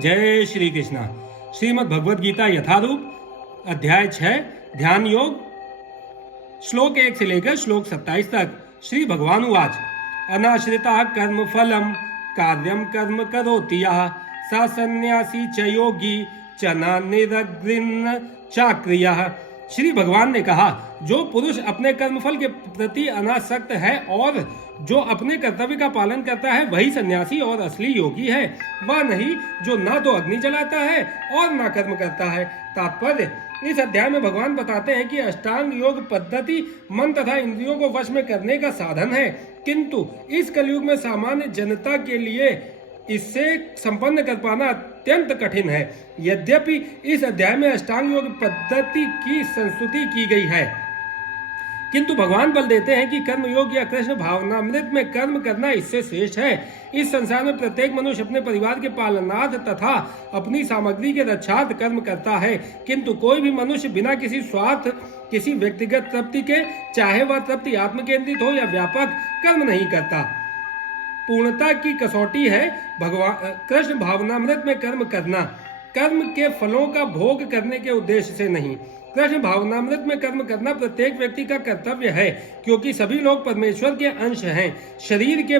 जय श्री कृष्णा। श्रीमद् भगवद गीता यथारूप अध्याय 6 ध्यान योग श्लोक 1 से लेकर श्लोक 27 तक। श्री भगवान उवाच अनाश्रिता कर्म फलम कार्यम कर्म करोति यः स सन्यासी च योगी च न निरग्निर्न चाक्रियः। श्री भगवान ने कहा, जो पुरुष अपने कर्मफल के प्रति अनासक्त है और जो अपने कर्तव्य का पालन करता है वही सन्यासी और असली योगी है। वह नहीं जो ना तो अग्नि जलाता है और ना कर्म करता है। तात्पर्य, इस अध्याय में भगवान बताते हैं कि अष्टांग योग पद्धति मन तथा इंद्रियों को वश में करने का साधन है, किंतु इस कलयुग में सामान्य जनता के लिए इससे संपन्न कर पाना अत्यंत कठिन है। यद्यपि इस अध्याय में अष्टांग योग पद्धति की संस्तुति की गई है, किंतु भगवान बल देते हैं कि कर्म योग या कृष्ण भावनामृत में कर्म करना इससे श्रेष्ठ है। इस संसार में प्रत्येक मनुष्य अपने परिवार के पालनार्थ तथा अपनी सामग्री के रक्षार्थ कर्म करता है, किंतु कोई भी मनुष्य बिना किसी स्वार्थ, किसी व्यक्तिगत तृप्ति के, चाहे वह तृप्ति आत्म केंद्रित हो या व्यापक, कर्म नहीं करता। पूर्णता की कसौटी है भगवान कृष्ण भावनामृत में कर्म करना, कर्म के फलों का भोग करने के उद्देश्य से नहीं। कृष्ण भावनामृत में कर्म करना प्रत्येक व्यक्ति का कर्तव्य है, क्योंकि सभी लोग परमेश्वर के अंश हैं। शरीर के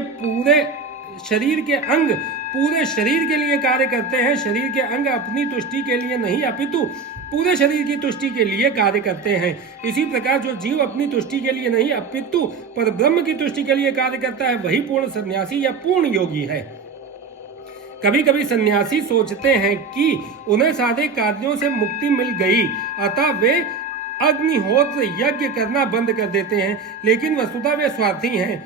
अंग पूरे शरीर के लिए कार्य करते हैं। शरीर के अंग अपनी तुष्टि के लिए नहीं अपितु पूरे शरीर की तुष्टि के लिए कार्य करते हैं। इसी प्रकार जो जीव अपनी तुष्टि के लिए नहीं अपितु पर ब्रह्म की तुष्टि के लिए कार्य करता है वही पूर्ण सन्यासी या पूर्ण योगी है। कभी कभी सन्यासी सोचते हैं कि उन्हें सारे कार्यों से मुक्ति मिल गई, अतः वे अग्निहोत्र यज्ञ करना बंद कर देते हैं, लेकिन वस्तुतः वे स्वार्थी हैं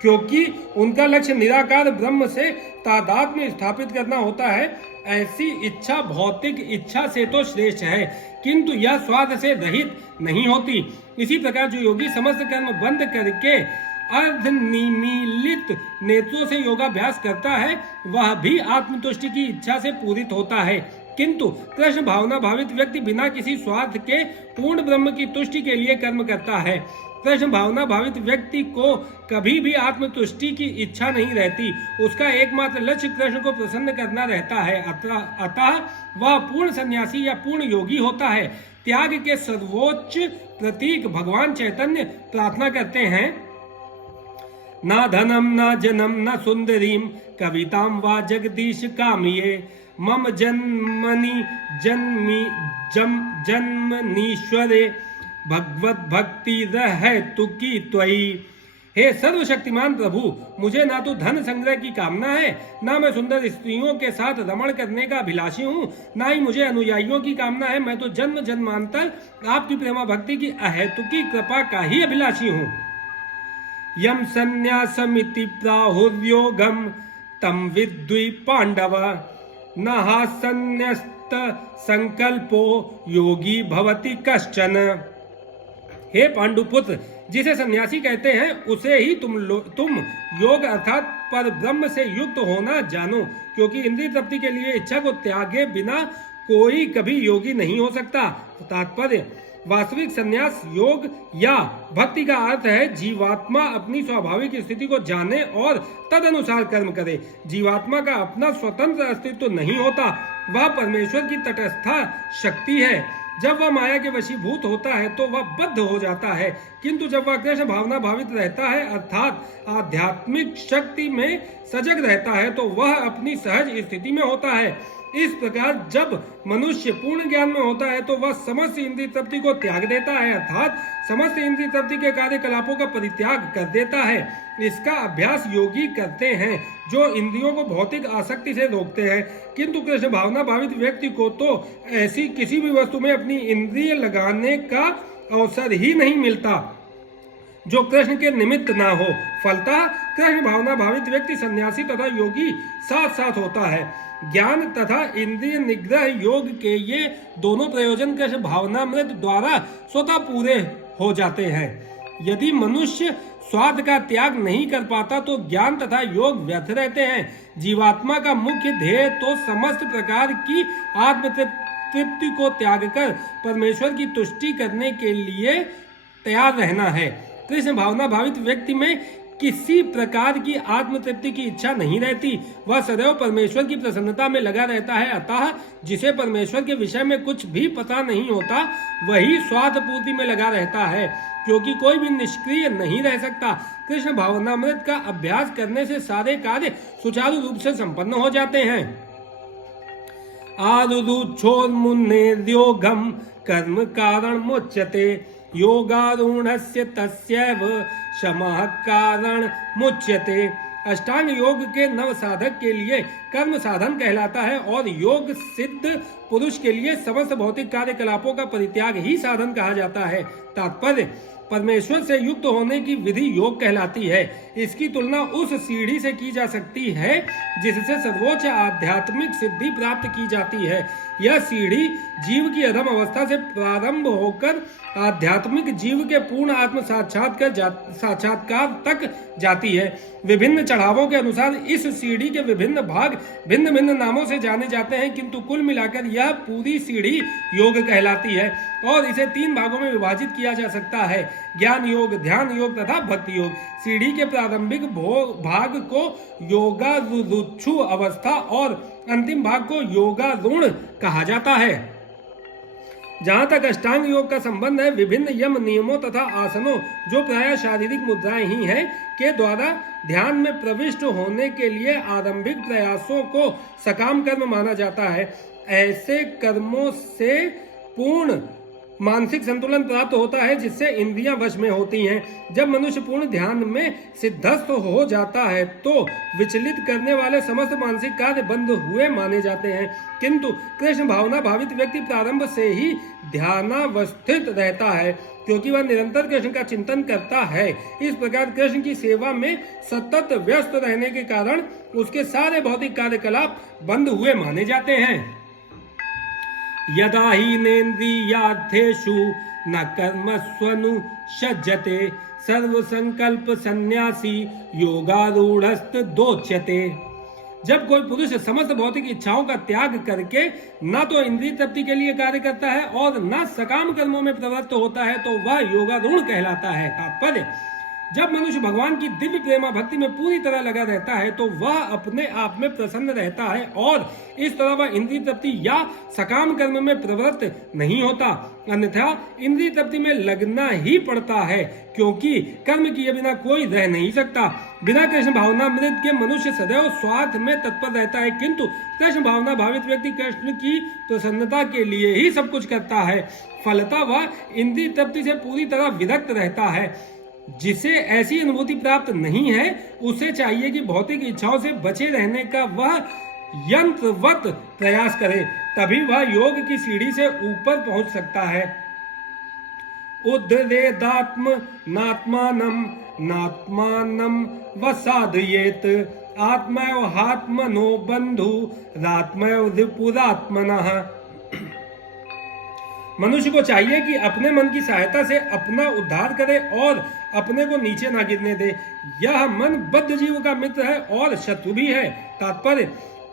क्योंकि उनका लक्ष्य निराकार ब्रह्म से तादात्म्य स्थापित करना होता है। ऐसी इच्छा भौतिक इच्छा से तो श्रेष्ठ है, किंतु यह स्वार्थ से रहित नहीं होती। इसी प्रकार जो योगी समस्त कर्म बंद करके अर्धनिमीलित नेत्रों से योगाभ्यास करता है वह भी आत्मतुष्टि की इच्छा से पूरित होता है, किंतु कृष्ण भावना भावित व्यक्ति बिना किसी स्वार्थ के पूर्ण ब्रह्म की तुष्टि के लिए कर्म करता है। कृष्ण भावना भावित व्यक्ति को कभी भी आत्मतुष्टि की इच्छा नहीं रहती, उसका एकमात्र लक्ष्य कृष्ण को प्रसन्न करना रहता है। अतः वह पूर्ण सन्यासी या पूर्ण योगी होता है। त्याग के सर्वोच्च प्रतीक भगवान चैतन्य प्रार्थना करते हैं, ना धनम न जनम न सुंदरीम कविताम वा जगदीश कामिये मम जन्मनीश्वरे भगवत भक्ति रहे तुकी त्वयि। हे सर्वशक्तिमान प्रभु, मुझे ना तो धन संग्रह की कामना है, ना मैं सुंदर स्त्रियों के साथ रमण करने का अभिलाषी हूँ, ना ही मुझे अनुयायियों की कामना है। मैं तो जन्म जन्मांतर आपकी प्रेमा भक्ति की अहेतुकी कृपा का ही अभिलाषी हूँ। यम संन्यासमिति प्राहुर्योगम तम विद्वि पांडव न संन्यस्त संकल्पो योगी भवति कश्चन। हे पांडुपुत्र, जिसे सन्यासी कहते हैं उसे ही तुम योग अर्थात पर ब्रह्म से युक्त होना जानो, क्योंकि इंद्रिय तृप्ति के लिए इच्छा को त्यागे बिना कोई कभी योगी नहीं हो सकता। तात्पर्य, वास्तविक संन्यास योग या भक्ति का अर्थ है जीवात्मा अपनी स्वाभाविक स्थिति को जाने और तदनुसार कर्म करे। जीवात्मा का अपना स्वतंत्र अस्तित्व नहीं होता, वह परमेश्वर की तटस्था शक्ति है। जब वह माया के वशीभूत होता है तो वह बद्ध हो जाता है, किंतु जब वह कृष्ण भावना भावित रहता है अर्थात आध्यात्मिक शक्ति में सजग रहता है तो वह अपनी सहज स्थिति में होता है। इस प्रकार जब मनुष्य पूर्ण ज्ञान में होता है तो वह समस्त इंद्रिय तृप्ति को त्याग देता है, अर्थात समस्त इंद्रिय तृप्ति के कार्यकलापों का परित्याग कर देता है। इसका अभ्यास योगी करते हैं जो इंद्रियों को भौतिक आसक्ति से रोकते हैं, किंतु कृष्ण भावना भावित व्यक्ति को तो ऐसी किसी भी वस्तु में अपनी इंद्रिय लगाने का अवसर ही नहीं मिलता जो कृष्ण के निमित्त ना हो। फलतः कृष्ण भावना भावित व्यक्ति सन्यासी तथा योगी साथ साथ होता है। ज्ञान तथा इंद्रिय निग्रह योग के ये दोनों प्रयोजन कृष्ण भावनामृत द्वारा स्वतः पूरे हो जाते हैं। यदि मनुष्य स्वार्थ का त्याग नहीं कर पाता तो ज्ञान तथा योग व्यर्थ रहते हैं। जीवात्मा का मुख्य ध्येय तो समस्त प्रकार की आत्म तृप्ति को त्याग कर परमेश्वर की तुष्टि करने के लिए तैयार रहना है। कृष्ण भावना भावित व्यक्ति में किसी प्रकार की आत्म तृप्ति की इच्छा नहीं रहती। वह सदैव परमेश्वर की प्रसन्नता में लगा रहता है। अतः जिसे परमेश्वर के विषय में कुछ भी पता नहीं होता वही स्वार्थ पूर्ति में लगा रहता है, क्योंकि कोई भी निष्क्रिय नहीं रह सकता। कृष्ण भावनामृत का अभ्यास करने से सारे कार्य सुचारू रूप से संपन्न हो जाते हैं। आरुरुच्छोन्मुन्नेर्योगम कर्म कारण मुच्यते, योगारूढ़स्य तस्यैव शमः कारण मुच्यते। अष्टांग योग के नव साधक के लिए कर्म साधन कहलाता है और योग सिद्ध पुरुष के लिए समस्त भौतिक कार्यकलापों का परित्याग ही साधन कहा जाता है। तात्पर्य परमेश्वर से युक्त होने की विधि योग कहलाती है। इसकी तुलना उस सीढ़ी से की जा सकती है जिससे सर्वोच्च आध्यात्मिक सिद्धि प्राप्त की जाती है। यह सीढ़ी जीव की अधम अवस्था से प्रारंभ होकर आध्यात्मिक जीव के पूर्ण आत्म साक्षात्कार तक जाती है। विभिन्न चढ़ावों के अनुसार इस सीढ़ी के विभिन्न भाग भिन्न भिन्न नामों से जाने जाते हैं, किंतु कुल मिलाकर यह पूरी सीढ़ी योग कहलाती है और इसे 3 भागों में विभाजित किया जा सकता है: ज्ञान योग, ध्यान योग तथा भक्ति योग। सीढ़ी के प्रारंभिक भाग को योगारूढ़ अवस्था और अंतिम भाग को योगारूढ़ कहा जाता है। जहाँ तक अष्टांग योग का संबंध है, विभिन्न यम नियमों तथा आसनों, जो प्रायः शारीरिक मुद्राएं ही हैं, के द्वारा ध्यान में प्रविष्ट होने के लिए आरंभिक प्रयासों को सकाम कर्म माना जाता है। ऐसे कर्मों से पूर्ण मानसिक संतुलन प्राप्त होता है जिससे इंद्रियां वश में होती हैं। जब मनुष्य पूर्ण ध्यान में सिद्धस्थ हो जाता है तो विचलित करने वाले समस्त मानसिक कार्य बंद हुए माने जाते हैं, किंतु कृष्ण भावना भावित व्यक्ति प्रारंभ से ही ध्यानावस्थित रहता है, क्योंकि वह निरंतर कृष्ण का चिंतन करता है। इस प्रकार कृष्ण की सेवा में सतत व्यस्त रहने के कारण उसके सारे भौतिक कार्यकलाप बंद हुए माने जाते हैं। यदा हीनेन्द्रियार्थेषु न कर्मस्वनुषज्जते, सर्व संकल्प सन्यासी योगारूढ़स्तदोच्यते। जब कोई पुरुष समस्त भौतिक इच्छाओं का त्याग करके न तो इंद्रिय तृप्ति के लिए कार्य करता है और न सकाम कर्मों में प्रवृत्त होता है तो वह योगारूढ़ कहलाता है। तात्पर्य जब मनुष्य भगवान की दिव्य प्रेमा भक्ति में पूरी तरह लगा रहता है तो वह अपने आप में प्रसन्न रहता है और इस तरह वह इंद्रिय तृप्ति या सकाम कर्म में प्रवृत्त नहीं होता। अन्यथा इंद्रिय तृप्ति में लगना ही पड़ता है, क्योंकि कर्म किए बिना कोई रह नहीं सकता। बिना कृष्ण भावनामृत के मनुष्य सदैव स्वार्थ में तत्पर रहता है, किंतु कृष्ण भावना भावित व्यक्ति कृष्ण की प्रसन्नता के लिए ही सब कुछ करता है। फलतः वह इंद्रिय तृप्ति से पूरी तरह विरक्त रहता है। जिसे ऐसी अनुभूति प्राप्त नहीं है उसे चाहिए कि भौतिक इच्छाओं से बचे रहने का वह यंत्रवत प्रयास करे, तभी वह योग की सीढ़ी से ऊपर पहुंच सकता है। उद्धरेदात्म नात्मानम नात्मानम वसादयेत, आत्मैव हात्मनो बंधु रात्मैव रिपुरात्मनः। मनुष्य को चाहिए कि अपने मन की सहायता से अपना उद्धार करे और अपने को नीचे ना गिरने दे। यह मन बद्ध जीव का मित्र है और शत्रु भी है। तात्पर्य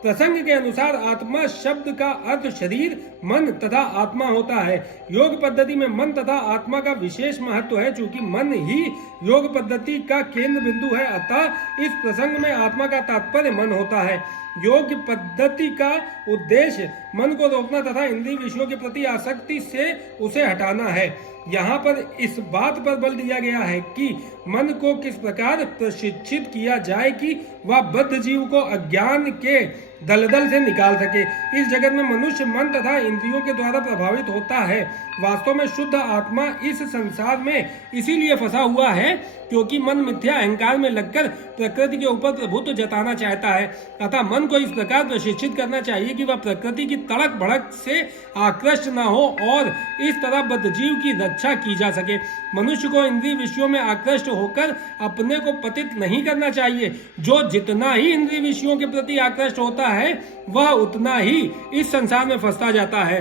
प्रसंग के अनुसार आत्मा शब्द का अर्थ शरीर, मन तथा आत्मा होता है। योग पद्धति में मन तथा आत्मा का विशेष महत्व है, चूंकि मन ही योग पद्धति का केंद्र बिंदु है। अतः इस प्रसंग में आत्मा का तात्पर्य मन होता है। योग पद्धति का उद्देश्य मन को रोकना तथा इंद्रिय विषयों के प्रति आसक्ति से उसे हटाना है। यहाँ पर इस बात पर बल दिया गया है कि मन को किस प्रकार प्रशिक्षित किया जाए कि वह बद्ध जीव को अज्ञान के दलदल से निकाल सके। इस जगत में मनुष्य मन तथा इंद्रियों के द्वारा प्रभावित होता है। वास्तव में शुद्ध आत्मा इस संसार में इसीलिए फंसा हुआ है क्योंकि मन मिथ्या अहंकार में लगकर प्रकृति के ऊपर प्रभुत्व जताना चाहता है। अतः मन को इस प्रकार प्रशिक्षित करना चाहिए कि वह प्रकृति की तड़क भड़क से आकृष्ट न हो और इस तरह बद्ध जीव की रक्षा की जा सके। मनुष्य को इंद्रिय विषयों में आकृष्ट होकर अपने को पतित नहीं करना चाहिए। जो जितना ही इंद्रिय विषयों के प्रति आकृष्ट होता है वह उतना ही इस संसार में फंसता जाता है।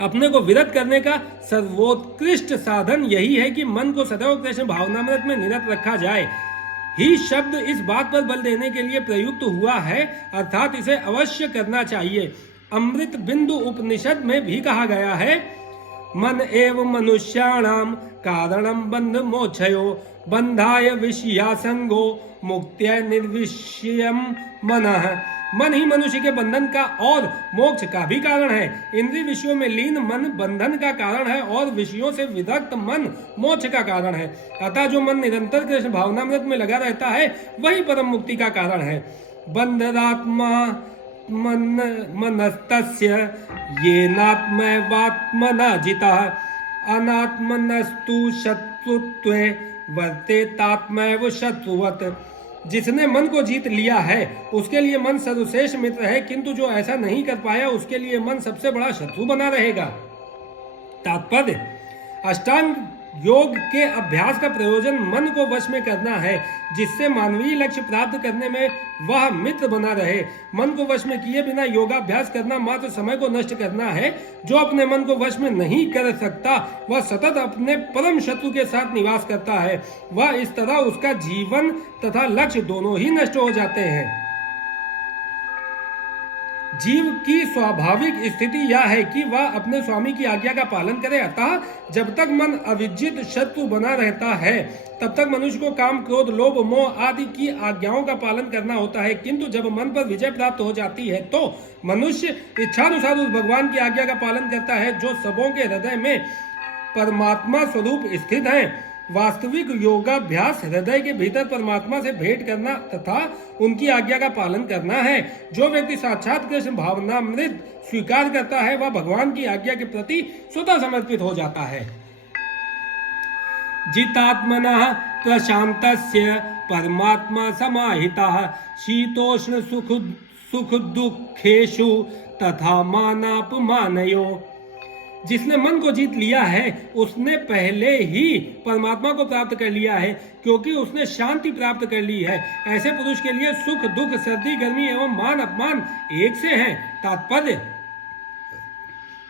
अपने को विरत करने का सर्वोत्कृष्ट साधन यही है कि मन को सदैव कृष्ण भावनामृत में निरत रखा जाए। ही शब्द इस बात पर बल देने के लिए प्रयुक्त हुआ है, अर्थात इसे अवश्य करना चाहिए। अमृत बिंदु उपनिषद में भी कहा गया है, मन एव मनुष्याणाम कारणम बंध मोक्षयो बंधाय विषयासंगो मुक्त्य निर्विषयम मनः। मन ही मनुष्य के बंधन का और मोक्ष का भी कारण है। इंद्रिय विषयों में लीन मन बंधन का कारण है और विषयों से विरक्त मन मोक्ष का कारण है। अतः जो मन निरंतर कृष्ण भावनामृत में लगा रहता है वही परम मुक्ति का कारण है। बंधरात्मा मनस्तस्य येनात्मैवात्मना जितः अनात्मनस्तु शत्रुत्वे वर्तेतात्मैव शत्रुवत्। जिसने मन को जीत लिया है उसके लिए मन सर्वश्रेष्ठ मित्र है, किंतु जो ऐसा नहीं कर पाया उसके लिए मन सबसे बड़ा शत्रु बना रहेगा। तात्पर्य, अष्टांग योग के अभ्यास का प्रयोजन मन को वश में करना है, जिससे मानवीय लक्ष्य प्राप्त करने में वह मित्र बना रहे। मन को वश में किए बिना योगाभ्यास करना मात्र समय को नष्ट करना है। जो अपने मन को वश में नहीं कर सकता वह सतत अपने परम शत्रु के साथ निवास करता है। वह इस तरह उसका जीवन तथा लक्ष्य दोनों ही नष्ट हो जाते हैं। जीव की स्वाभाविक स्थिति यह है कि वह अपने स्वामी की आज्ञा का पालन करे। अतः जब तक मन अविजित शत्रु बना रहता है तब तक मनुष्य को काम, क्रोध, लोभ, मोह आदि की आज्ञाओं का पालन करना होता है। किंतु जब मन पर विजय प्राप्त हो जाती है तो मनुष्य इच्छानुसार उस भगवान की आज्ञा का पालन करता है जो सबों के हृदय में परमात्मा स्वरूप स्थित है। वास्तविक योगाभ्यास हृदय के भीतर परमात्मा से भेंट करना तथा उनकी आज्ञा का पालन करना है। जो व्यक्ति साक्षात कृष्ण भावनामृत स्वीकार करता है वह भगवान की आज्ञा के प्रति स्वतः समर्पित हो जाता है। जितात्मनः प्रशांतस्य परमात्मा समाहितः शीतोष्ण सुख दुखेषु तथा मानापमानयो। जिसने मन को जीत लिया है उसने पहले ही परमात्मा को प्राप्त कर लिया है, क्योंकि उसने शांति प्राप्त कर ली है। ऐसे पुरुष के लिए सुख, दुख, सर्दी, गर्मी एवं मान अपमान एक से हैं। तात्पर्य,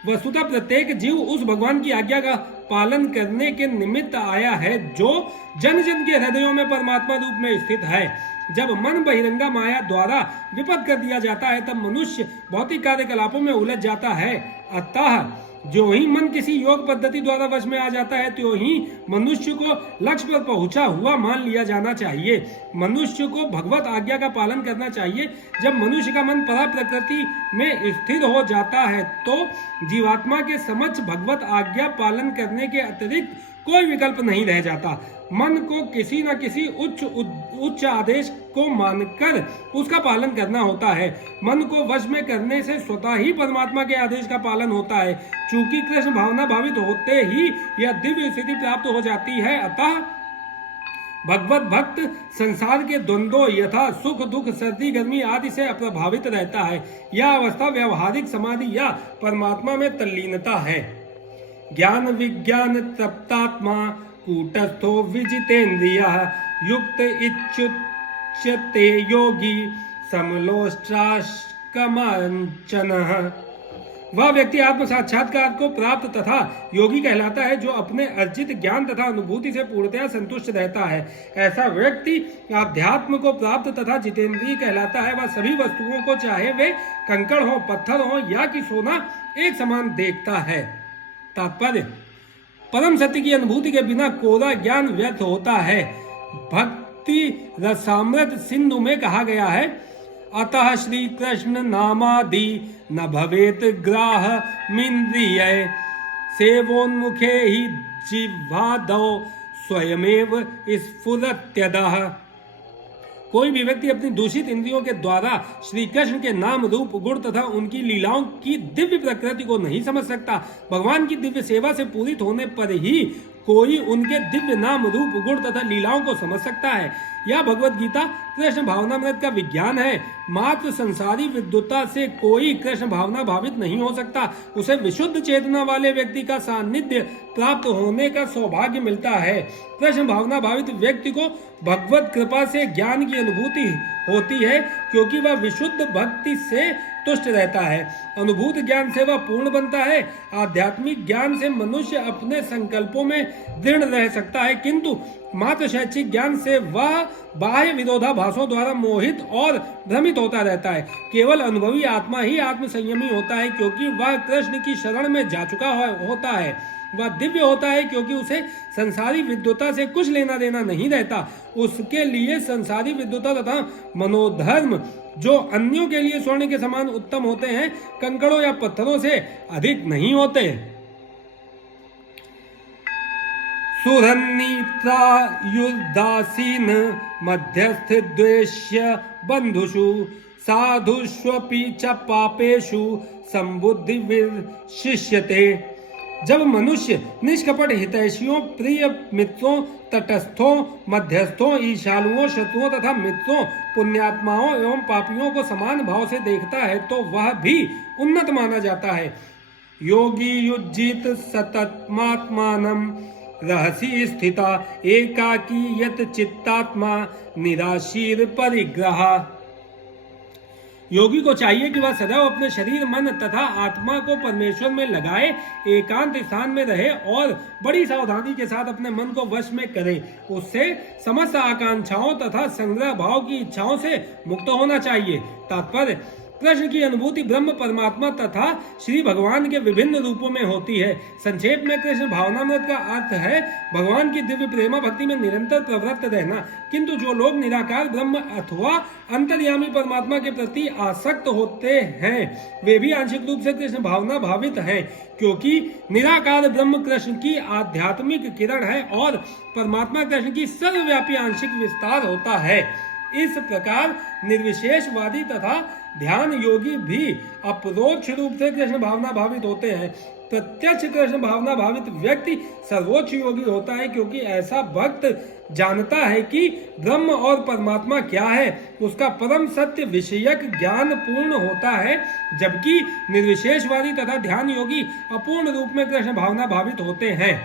वस्तुतः प्रत्येक जीव उस भगवान की आज्ञा का पालन करने के निमित्त आया है जो जन जन के हृदयों में परमात्मा रूप में स्थित है। जब मन बहिरंगा माया द्वारा विपद कर दिया जाता है तब मनुष्य भौतिक कार्यकलापों में उलझ जाता है। अतः जो ही मन किसी योग पद्धति द्वारा वश में आ जाता है तो ही मनुष्य को लक्ष्य पर पहुंचा हुआ मान लिया जाना चाहिए। मनुष्य को भगवत आज्ञा का पालन करना चाहिए। जब मनुष्य का मन परा प्रकृति में स्थिर हो जाता है तो जीवात्मा के समक्ष भगवत आज्ञा पालन करने के अतिरिक्त कोई विकल्प नहीं रह जाता। मन को किसी न किसी उच्च आदेश को मानकर उसका पालन करना होता है। मन को वश में करने से स्वतः ही परमात्मा के आदेश का पालन होता है। चूंकि कृष्ण भावना भावित होते ही यह दिव्य स्थिति प्राप्त हो जाती है। अतः भगवत भक्त संसार के द्वंद्वों यथा सुख, दुख, सर्दी, गर्मी आदि से अप्रभावित रहता है। यह अवस्था व्यवहारिक समाधि या परमात्मा में तल्लीनता है। ज्ञान विज्ञान तप्तात्मा कूटस्थो विजितेन्द्रियः युक्त इच्छुच्यते योगी समलोष्टाश्कमंचनः। वह व्यक्ति आत्म साक्षात्कार को प्राप्त तथा योगी कहलाता है जो अपने अर्जित ज्ञान तथा अनुभूति से पूर्णतया संतुष्ट रहता है। ऐसा व्यक्ति अध्यात्म को प्राप्त तथा जितेंद्रिय कहलाता है। वह सभी वस्तुओं को चाहे वे कंकड़ हो, पत्थर हो या कि सोना एक समान देखता है। तात्पर्य, परम सत्य की अनुभूति के बिना कोरा ज्ञान व्यर्थ होता है। भक्ति रसामृत सिंधु में कहा गया है, अतः श्री कृष्ण नामादि न भवेत ग्राह मिंद्रिय सेवोन्मुखे ही जिह्वादौ स्वयमेव स्फुरत्यदः। कोई भी व्यक्ति अपनी दूषित इंद्रियों के द्वारा श्री कृष्ण के नाम, रूप, गुण तथा उनकी लीलाओं की दिव्य प्रकृति को नहीं समझ सकता। भगवान की दिव्य सेवा से पूरित होने पर ही कोई उनके दिव्य नाम, रूप, गुण तथा लीलाओं को समझ सकता है। यह भगवत गीता कृष्ण भावनामृत का विज्ञान है। मात्र संसारी विद्वता से कोई कृष्ण भावना भावित नहीं हो सकता। उसे विशुद्ध चेतना वाले व्यक्ति का सान्निध्य प्राप्त होने का सौभाग्य मिलता है। कृष्ण भावना भावित व्यक्ति को भगवत कृपा से ज्ञान की अनुभूति होती है, क्योंकि वह विशुद्ध भक्ति से तुष्ट रहता है। अनुभूत ज्ञान से वह पूर्ण बनता है। आध्यात्मिक ज्ञान से मनुष्य अपने संकल्पों में दृढ़ रह सकता है, किंतु मात्र शैक्षिक ज्ञान से वह बाह्य विरोधाभासों द्वारा मोहित और भ्रमित होता रहता है। केवल अनुभवी आत्मा ही आत्म संयमी होता है, क्योंकि वह कृष्ण की शरण में जा चुका होता है। वह दिव्य होता है क्योंकि उसे संसारी विद्वता से कुछ लेना देना नहीं रहता। उसके लिए संसारी विद्वता तथा मनोधर्म, जो अन्यों के लिए स्वर्ण के समान उत्तम होते हैं, कंकड़ों या पत्थरों से अधिक नहीं होते। सुरन्नीत्रायुर्दासीन मध्यस्थ द्वेष्य बंधुषु साधुष्वपि च पापेषु संबुद्धिर्शिष्यते। जब मनुष्य निष्कपट हितैषियों, प्रिय मित्रों, तटस्थों, मध्यस्थों, ईर्ष्यालुओं, शत्रुओं तथा मित्रों, पुण्यात्माओं एवं पापियों को समान भाव से देखता है तो वह भी उन्नत माना जाता है। योगी युज्जित सततमात्मानं रहसि स्थिता एकाकी यत चित्तात्मा निराशीर परिग्रह। योगी को चाहिए कि वह सदैव अपने शरीर, मन तथा आत्मा को परमेश्वर में लगाए, एकांत स्थान में रहे और बड़ी सावधानी के साथ अपने मन को वश में करे। उससे समस्त आकांक्षाओं तथा संग्रह भाव की इच्छाओं से मुक्त होना चाहिए। तात्पर्य: कृष्ण की अनुभूति ब्रह्म, परमात्मा तथा श्री भगवान के विभिन्न रूपों में होती है। संक्षेप में कृष्ण भावनामृत का अर्थ है भगवान की दिव्य प्रेमा भक्ति में निरंतर प्रवृत्त रहना। किंतु जो लोग निराकार ब्रह्म अथवा अंतर्यामी परमात्मा के प्रति आसक्त होते हैं, वे भी आंशिक रूप से कृष्ण भावना भावित हैं, क्योंकि निराकार ब्रह्म कृष्ण की आध्यात्मिक किरण है और परमात्मा कृष्ण की सर्वव्यापी आंशिक विस्तार होता है। इस प्रकार निर्विशेषवादी तथा ध्यान योगी भी अपरोक्ष रूप से कृष्ण भावना भावित होते हैं। प्रत्यक्ष कृष्ण भावना भावित व्यक्ति सर्वोच्च योगी होता है, क्योंकि ऐसा भक्त जानता है कि ब्रह्म और परमात्मा क्या है, उसका परम सत्य विषयक ज्ञान पूर्ण होता है। जबकि निर्विशेषवादी तथा ध्यान योगी अपूर्ण रूप में कृष्ण भावना भावित होते हैं।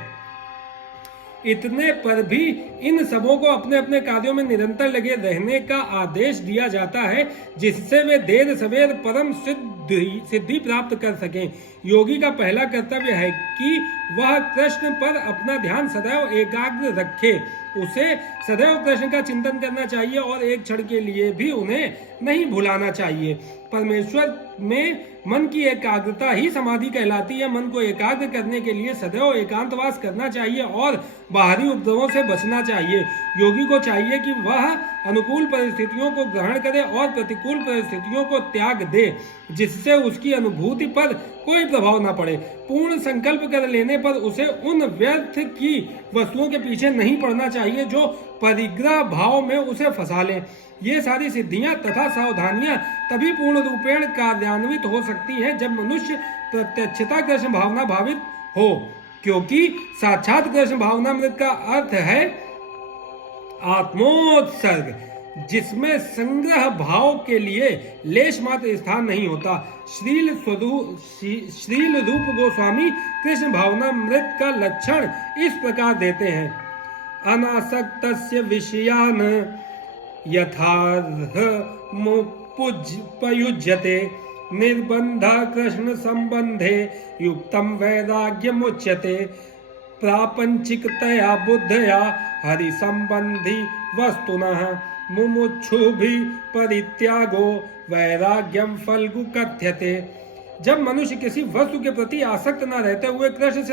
इतने पर भी इन सबों को अपने अपने कार्यों में निरंतर लगे रहने का आदेश दिया जाता है, जिससे वे देर सवेर परम सिद्धि प्राप्त कर सकें। योगी का पहला कर्तव्य है कि वह कृष्ण पर अपना ध्यान सदैव एकाग्र रखे। उसे सदैव कृष्ण का चिंतन करना चाहिए और एक क्षण के लिए भी उन्हें नहीं भुलाना चाहिए। परमेश्वर में मन की एकाग्रता ही समाधि कहलाती है। मन को एकाग्र करने के लिए सदैव एकांतवास करना चाहिए और बाहरी उपद्रवों से बचना चाहिए। योगी को चाहिए कि वह अनुकूल परिस्थितियों को ग्रहण करे और प्रतिकूल परिस्थितियों को त्याग दे, जिससे उसकी अनुभूति पर कोई प्रभाव न पड़े। पूर्ण संकल्प कर लेने पर उसे उन व्यर्थ की वस्तुओं के पीछे नहीं पड़ना चाहिए जो परिग्रह भाव में उसे फंसा लें। ये सारी सिद्धियां तथा सावधानियां तभी पूर्ण रूपेण कार्यान्वित हो सकती हैं जब मनुष्य प्रत्यक्षता कृष्ण भावना भावित हो, क्योंकि साक्षात कृष्ण भावनामृत का अर्थ है आत्मोत्सर्ग, जिसमें संग्रह भाव के लिए लेश मात्र स्थान नहीं होता। श्रील रूप गोस्वामी कृष्ण भावनामृत का लक्षण इस प्रकार देते हैं: अनासक्तस्य विषयान् यथार्हमुपयुज्यते निर्बंध कृष्ण संबंधे युक्तम वैराग्यमुच्यते प्रापंचिकतया बुद्धया हरि संबंधी वस्तुनः मुमुक्षुभिः परित्यागो वैराग्यम फल्गु कथ्यते। जब मनुष्य किसी वस्तु के प्रति आसक्त न रहते हुए कृष्ण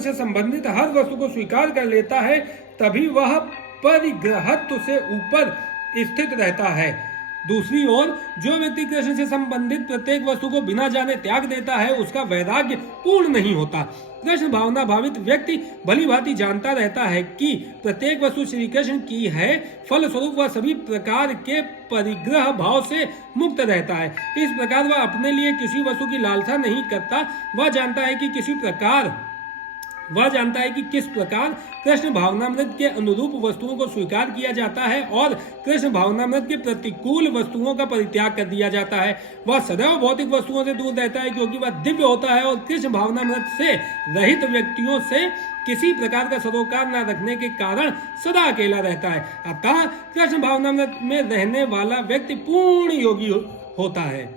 से संबंधित हर वस्तु को स्वीकार कर लेता है, तभी वह परिग्रहत्व से ऊपर स्थित रहता है। दूसरी ओर जो व्यक्ति कृष्ण से संबंधित प्रत्येक वस्तु को बिना जाने त्याग देता है, उसका वैराग्य पूर्ण नहीं होता। कृष्ण भावना भावित व्यक्ति भली भांति जानता रहता है कि प्रत्येक वस्तु श्री कृष्ण की है, फल स्वरूप वह सभी प्रकार के परिग्रह भाव से मुक्त रहता है। इस प्रकार वह अपने लिए किसी वस्तु की लालसा नहीं करता। वह जानता है कि किस प्रकार कृष्ण भावनामृत के अनुरूप वस्तुओं को स्वीकार किया जाता है और कृष्ण भावनामृत के प्रतिकूल वस्तुओं का परित्याग कर दिया जाता है। वह सदैव भौतिक वस्तुओं से दूर रहता है, क्योंकि वह दिव्य होता है और कृष्ण भावनामृत से रहित व्यक्तियों से किसी प्रकार का सरोकार न रखने के कारण सदा अकेला रहता है। अतः कृष्ण भावनामृत में रहने वाला व्यक्ति पूर्ण योगी होता है।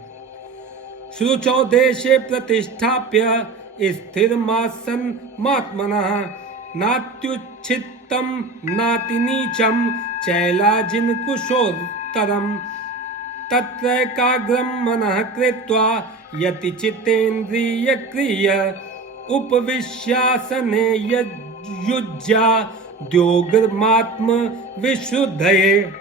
शुचौ देशे प्रतिष्ठाप्य स्थिरमासन मात्मनः नात्युच्छित्तम नातिनीचम चैलाजिन कुशोत्तरम तत्रैकाग्रम मनः कृत्वा यति चित्तेन्द्रिय क्रिय उपविश्यासने युज्या द्योगमात्म विशुद्धये।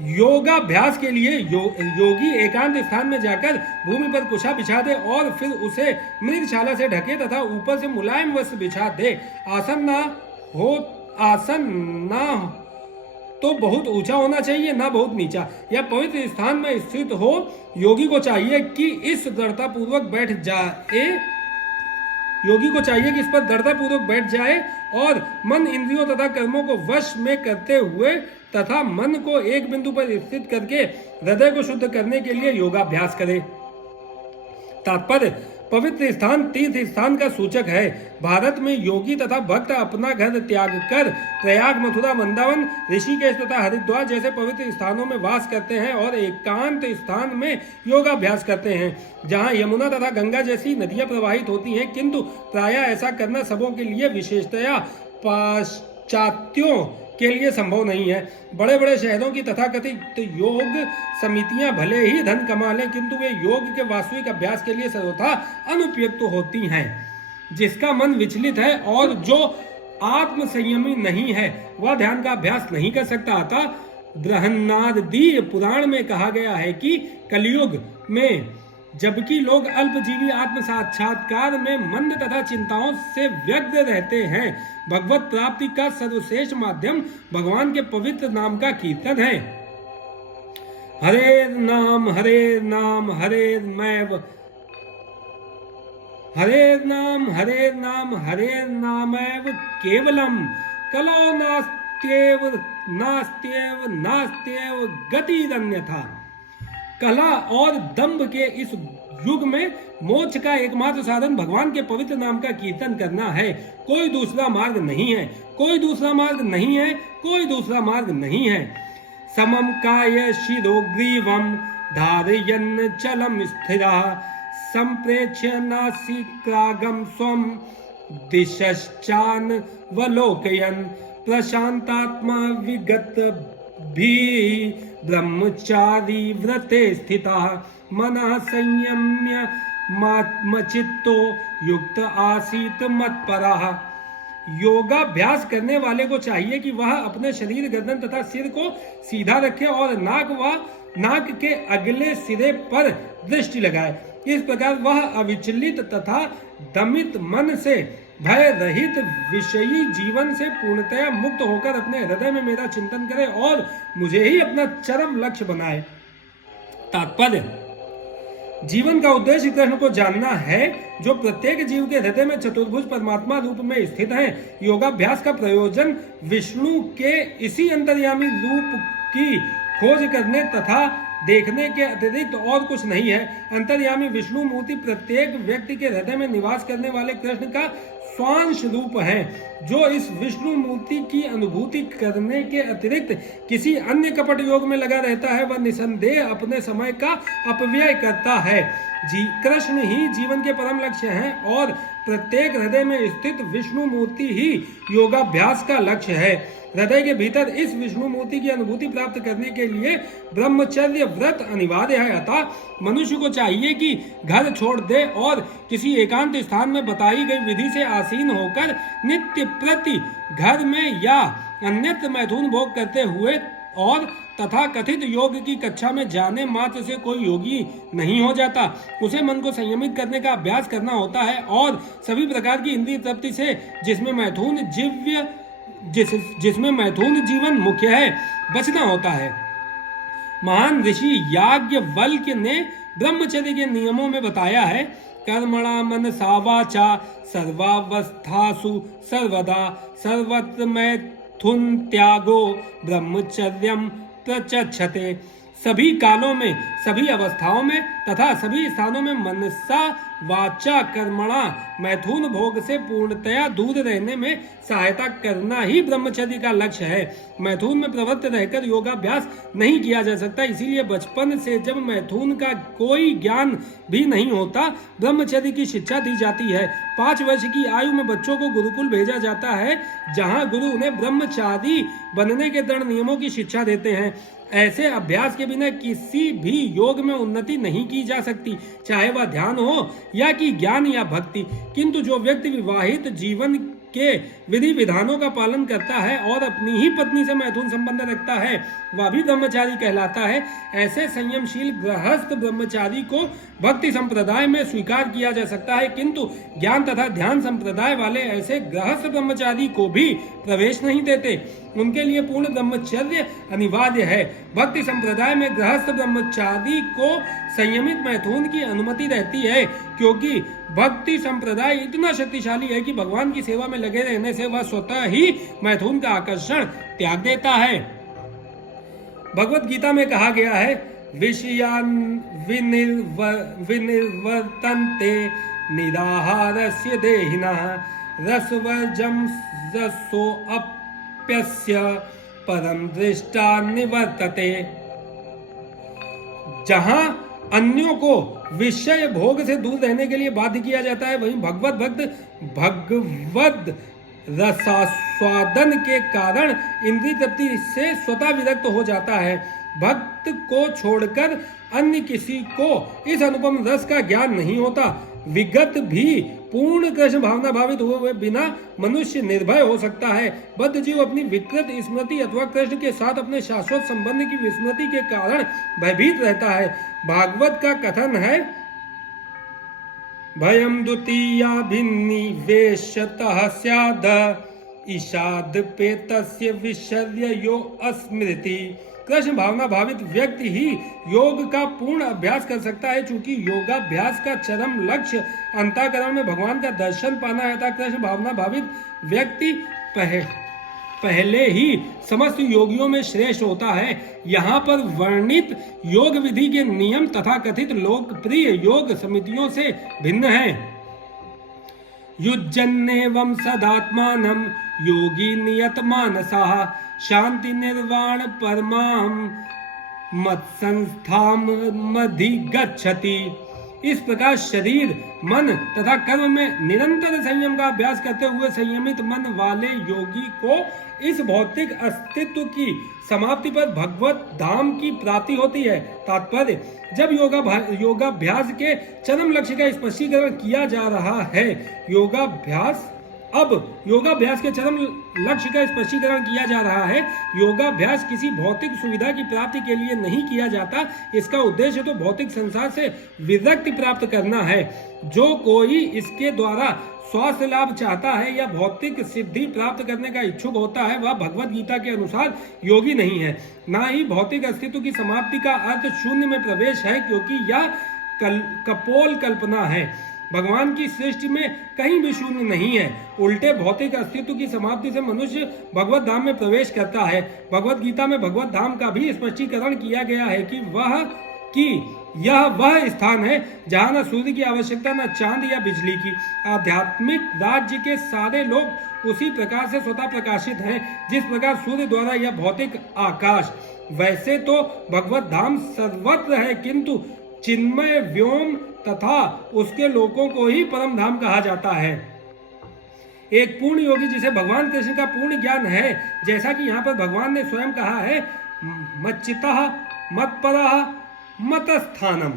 योगाभ्यास के लिए योगी एकांत स्थान में जाकर भूमि पर कुशा बिछा दे और फिर उसे मृगशाला से ढके तथा ऊपर से मुलायम वस्त्र बिछा दे। आसन ना तो बहुत ऊंचा होना चाहिए, ना बहुत नीचा। यह पवित्र स्थान में स्थित हो। योगी को चाहिए कि इस पर दृढ़तापूर्वक बैठ जाए और मन इंद्रियों तथा कर्मों को वश में करते हुए तथा मन को एक बिंदु पर स्थित करके हृदय को शुद्ध करने के लिए योगाभ्यास करे। तात्पर्य, पवित्र स्थान तीर्थ स्थान का सूचक है। भारत में योगी तथा भक्त अपना घर त्याग कर प्रयाग, मथुरा, वृंदावन, ऋषिकेश तथा हरिद्वार जैसे पवित्र स्थानों में वास करते हैं और एकांत स्थान में योगाभ्यास करते हैं, जहां यमुना तथा गंगा जैसी नदियां प्रवाहित होती हैं। किंतु प्रायः ऐसा करना सबों के लिए, विशेषतया पाश्चात्यों के लिए संभव नहीं है। बड़े बड़े शहरों की तथाकथित योग समितियां भले ही धन कमा लें, किंतु वे योग के वास्तविक अभ्यास के लिए सर्वथा अनुपयुक्त होती हैं। जिसका मन विचलित है और जो आत्म संयमी नहीं है वह ध्यान का अभ्यास नहीं कर सकता। अतः बृहन्नारदीय पुराण में कहा गया है कि कलयुग में जबकि लोग अल्पजीवी आत्म साक्षात्कार में मंद तथा चिंताओं से व्यग्र रहते हैं, भगवत प्राप्ति का सर्वश्रेष्ठ माध्यम भगवान के पवित्र नाम का कीर्तन है। हरे नाम हरे नाम हरे नामैव केवलम कलो नास्त्येव गतिरन्यथा। कला और दंभ के इस युग में मोक्ष का एकमात्र साधन भगवान के पवित्र नाम का कीर्तन करना है। कोई दूसरा मार्ग नहीं है, कोई दूसरा मार्ग नहीं है, कोई दूसरा मार्ग नहीं है। समम काय शिरोग्रीवम धारयन् चलम स्थिरा संप्रेक्ष्य नासिकाग्रं स्वं दिशश्चान वलोकयन् प्रशांतात्मा विगत भी ब्रह्मचारी व्रते स्थिता मनः संयम्य मचित्तो युक्त आसीत मत्परः। योगाभ्यास करने वाले को चाहिए कि वह अपने शरीर, गर्दन तथा सिर को सीधा रखे और नाक के अगले सिरे पर दृष्टि लगाए। इस प्रकार वह अविचलित तथा दमित मन से, भय रहित विषयी जीवन से पूर्णतया मुक्त होकर अपने हृदय में मेरा चिंतन करे और मुझे ही अपना चरम लक्ष्य बनाए। तात्पर्य, जीवन का उद्देश्य कृष्ण को जानना है, जो प्रत्येक जीव के हृदय में चतुर्भुज परमात्मा रूप में स्थित है। योगाभ्यास का प्रयोजन विष्णु के इसी अंतर्यामी रूप की खोज करने तथा देखने के अतिरिक्त और कुछ नहीं है। अंतर्यामी विष्णु मूर्ति प्रत्येक व्यक्ति के हृदय में निवास करने वाले कृष्ण का स्वांश रूप है। जो इस विष्णु मूर्ति की अनुभूति करने के अतिरिक्त किसी अन्य कपट योग में लगा रहता है, वह निसंदेह अपने समय का अपव्यय करता है। कृष्ण ही जीवन के परम लक्ष्य हैं और प्रत्येक हृदय में स्थित विष्णु मूर्ति ही योगाभ्यास का लक्ष्य है। हृदय के भीतर इस विष्णु मूर्ति की अनुभूति प्राप्त करने के लिए ब्रह्मचर्य व्रत अनिवार्य है। अतः मनुष्य को चाहिए कि घर छोड़ दे और किसी एकांत स्थान में बताई गई विधि से आसीन होकर नित्य प्रति घर में या अन्यत्र मैथुन भोग करते हुए और तथा कथित योग की कक्षा में जाने मात्र से कोई योगी नहीं हो जाता। उसे मन को संयमित करने का अभ्यास करना होता है और सभी प्रकार की इंद्रिय तृप्ति से, जिसमें मैथुन जीवन मुख्य है, बचना होता है। महान ऋषि याज्ञवल्क्य ने ब्रह्मचर्य के नियमों में बताया है, कर्मणा मनसा वाचा सर्वावस्थासु सर्वदा सर्वत्र मैथुन त्यागो ब्रह्मचर्यम प्रचक्षते। सभी कालों में, सभी अवस्थाओं में तथा सभी स्थानों में मनसा वाचा कर्मणा मैथुन भोग से पूर्णतया दूर रहने में सहायता करना ही ब्रह्मचर्य का लक्ष्य है। मैथुन में प्रवृत्त रहकर योगाभ्यास नहीं किया जा सकता, इसीलिए बचपन से जब मैथुन का कोई ज्ञान भी नहीं होता ब्रह्मचर्य की शिक्षा दी जाती है। 5 वर्ष की आयु में बच्चों को गुरुकुल भेजा जाता है, जहां गुरु उन्हें ब्रह्मचारी बनने के दृढ़ नियमों की शिक्षा देते हैं। ऐसे अभ्यास के बिना किसी भी योग में उन्नति नहीं की जा सकती, चाहे वह ध्यान हो या कि ज्ञान या भक्ति। किंतु जो व्यक्ति विवाहित जीवन के विधि विधानों का पालन करता है और अपनी ही पत्नी से मैथुन संबंध रखता है, वह भी ब्रह्मचारी कहलाता है। ऐसे संयमशील गृहस्थ ब्रह्मचारी को भक्ति संप्रदाय में स्वीकार किया जा सकता है, किंतु ज्ञान तथा ध्यान संप्रदाय वाले ऐसे गृहस्थ ब्रह्मचारी को भी प्रवेश नहीं देते। उनके लिए पूर्ण ब्रह्मचर्य अनिवार्य है। भक्ति संप्रदाय में गृहस्थ ब्रह्मचारी को संयमित मैथुन की अनुमति रहती है, क्योंकि भक्ति संप्रदाय इतना शक्तिशाली है कि भगवान की सेवा में लगे रहने से वह स्वतः ही मैथुन का आकर्षण त्याग देता है। भगवत गीता में कहा गया है, विषयान विनिर्वर्तन्ते निराहारस्य देहिनः रसवर्जं रसोऽप्यस्य परम दृष्टा निवर्तते। जहां अन्यों को विषय भोग से दूर रहने के लिए बाध्य किया जाता है, वहीं भगवत भक्त भगवद रसास्वादन के कारण इंद्रिय तृप्ति से स्वतः विरक्त हो जाता है। भक्त को छोड़कर अन्य किसी को इस अनुपम रस का ज्ञान नहीं होता। विगत भी पूर्ण कृष्ण भावना भावित हुए बिना मनुष्य निर्भय हो सकता है। बद्ध जीव अपनी विकृत स्मृति अथवा कृष्ण के साथ अपने शाश्वत संबंध की विस्मृति के कारण भयभीत रहता है। भागवत का कथन है, भयम द्वितीयाभिनिवेशतः स्याद ईशाद पेतस्य विशर्य यो अस्मृति। कृष्ण भावना भावित व्यक्ति ही योग का पूर्ण अभ्यास कर सकता है। चूंकि योगाभ्यास का चरम लक्ष्य अंतःकरण में भगवान का दर्शन पाना है, था कृष्ण भावना भावित व्यक्ति पहले ही समस्त योगियों में श्रेष्ठ होता है। यहाँ पर वर्णित योग विधि के नियम तथा कथित लोकप्रिय योग समितियों से भिन्न हैं। युज्जन्नेवं सदात्मानं योगी नियत मानसः शांति निर्वाण परमाम मत संस्थामधिगच्छति। इस प्रकार शरीर मन तथा कर्म में निरंतर संयम का अभ्यास करते हुए संयमित मन वाले योगी को इस भौतिक अस्तित्व की समाप्ति पर भगवत धाम की प्राप्ति होती है। तात्पर्य, जब योगाभ्यास के चरम लक्ष्य का स्पष्टीकरण किया जा रहा है, योगाभ्यास के चरम लक्ष्य का स्पष्टीकरण किया जा रहा है। योगाभ्यास किसी भौतिक सुविधा की प्राप्ति के लिए नहीं किया जाता। इसका उद्देश्य तो भौतिक संसार से विरक्ति प्राप्त करना है। जो कोई इसके द्वारा स्वास्थ्य लाभ चाहता है या भौतिक सिद्धि प्राप्त करने का इच्छुक होता है, वह भगवत गीता के अनुसार योगी नहीं है। ना ही भौतिक अस्तित्व की समाप्ति का अर्थ शून्य में प्रवेश है, क्योंकि यह कपोल कल्पना है। भगवान की सृष्टि में कहीं भी शून्य नहीं है। उल्टे भौतिक अस्तित्व की समाप्ति से मनुष्य भगवत धाम में प्रवेश करता है। भगवत गीता में भगवत धाम का भी स्पष्टीकरण किया गया है कि यह वह स्थान है जहाँ न सूर्य की आवश्यकता, न चांद या बिजली की। आध्यात्मिक राज्य के सारे लोग उसी प्रकार से स्वतः प्रकाशित हैं जिस प्रकार सूर्य द्वारा यह भौतिक आकाश। वैसे तो भगवत धाम सर्वत्र है, किंतु चिन्मय व्योम तथा उसके लोगों को ही परम धाम कहा जाता है। एक पूर्ण योगी जिसे भगवान कृष्ण का पूर्ण ज्ञान है, जैसा कि यहाँ पर भगवान ने स्वयं कहा है, मच्चितः मत्परः मतस्थानम,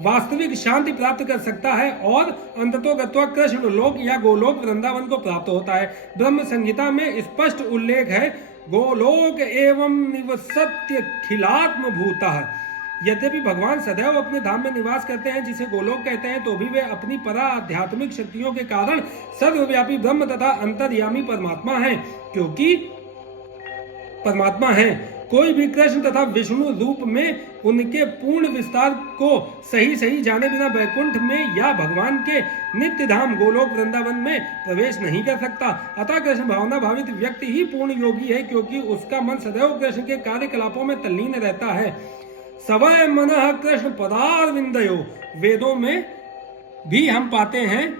वास्तविक शांति प्राप्त कर सकता है और अंततो गत्वा कृष्ण लोक या गोलोक वृंदावन को प्राप्त होता है। ब्रह्म संहिता में स्पष्ट उल्लेख है, गोलोक एवं निवसत्य खिलात्म भूतः। यद्यपि भगवान सदैव अपने धाम में निवास करते हैं, जिसे गोलोक कहते हैं, तो भी वे अपनी परा आध्यात्मिक शक्तियों के कारण सर्वव्यापी ब्रह्म तथा अंतर्यामी परमात्मा हैं, क्योंकि परमात्मा है। कोई भी कृष्ण तथा विष्णु रूप में उनके पूर्ण विस्तार को सही जाने बिना वैकुंठ में या भगवान के नित्य धाम गोलोक वृंदावन में प्रवेश नहीं कर सकता। अतः कृष्ण भावना भावित व्यक्ति ही पूर्ण योगी है, क्योंकि उसका मन सदैव कृष्ण के कार्यकलापों में तल्लीन रहता है। सवय मनः कृष्ण पदारविंदयो, वेदों में भी हम पाते हैं।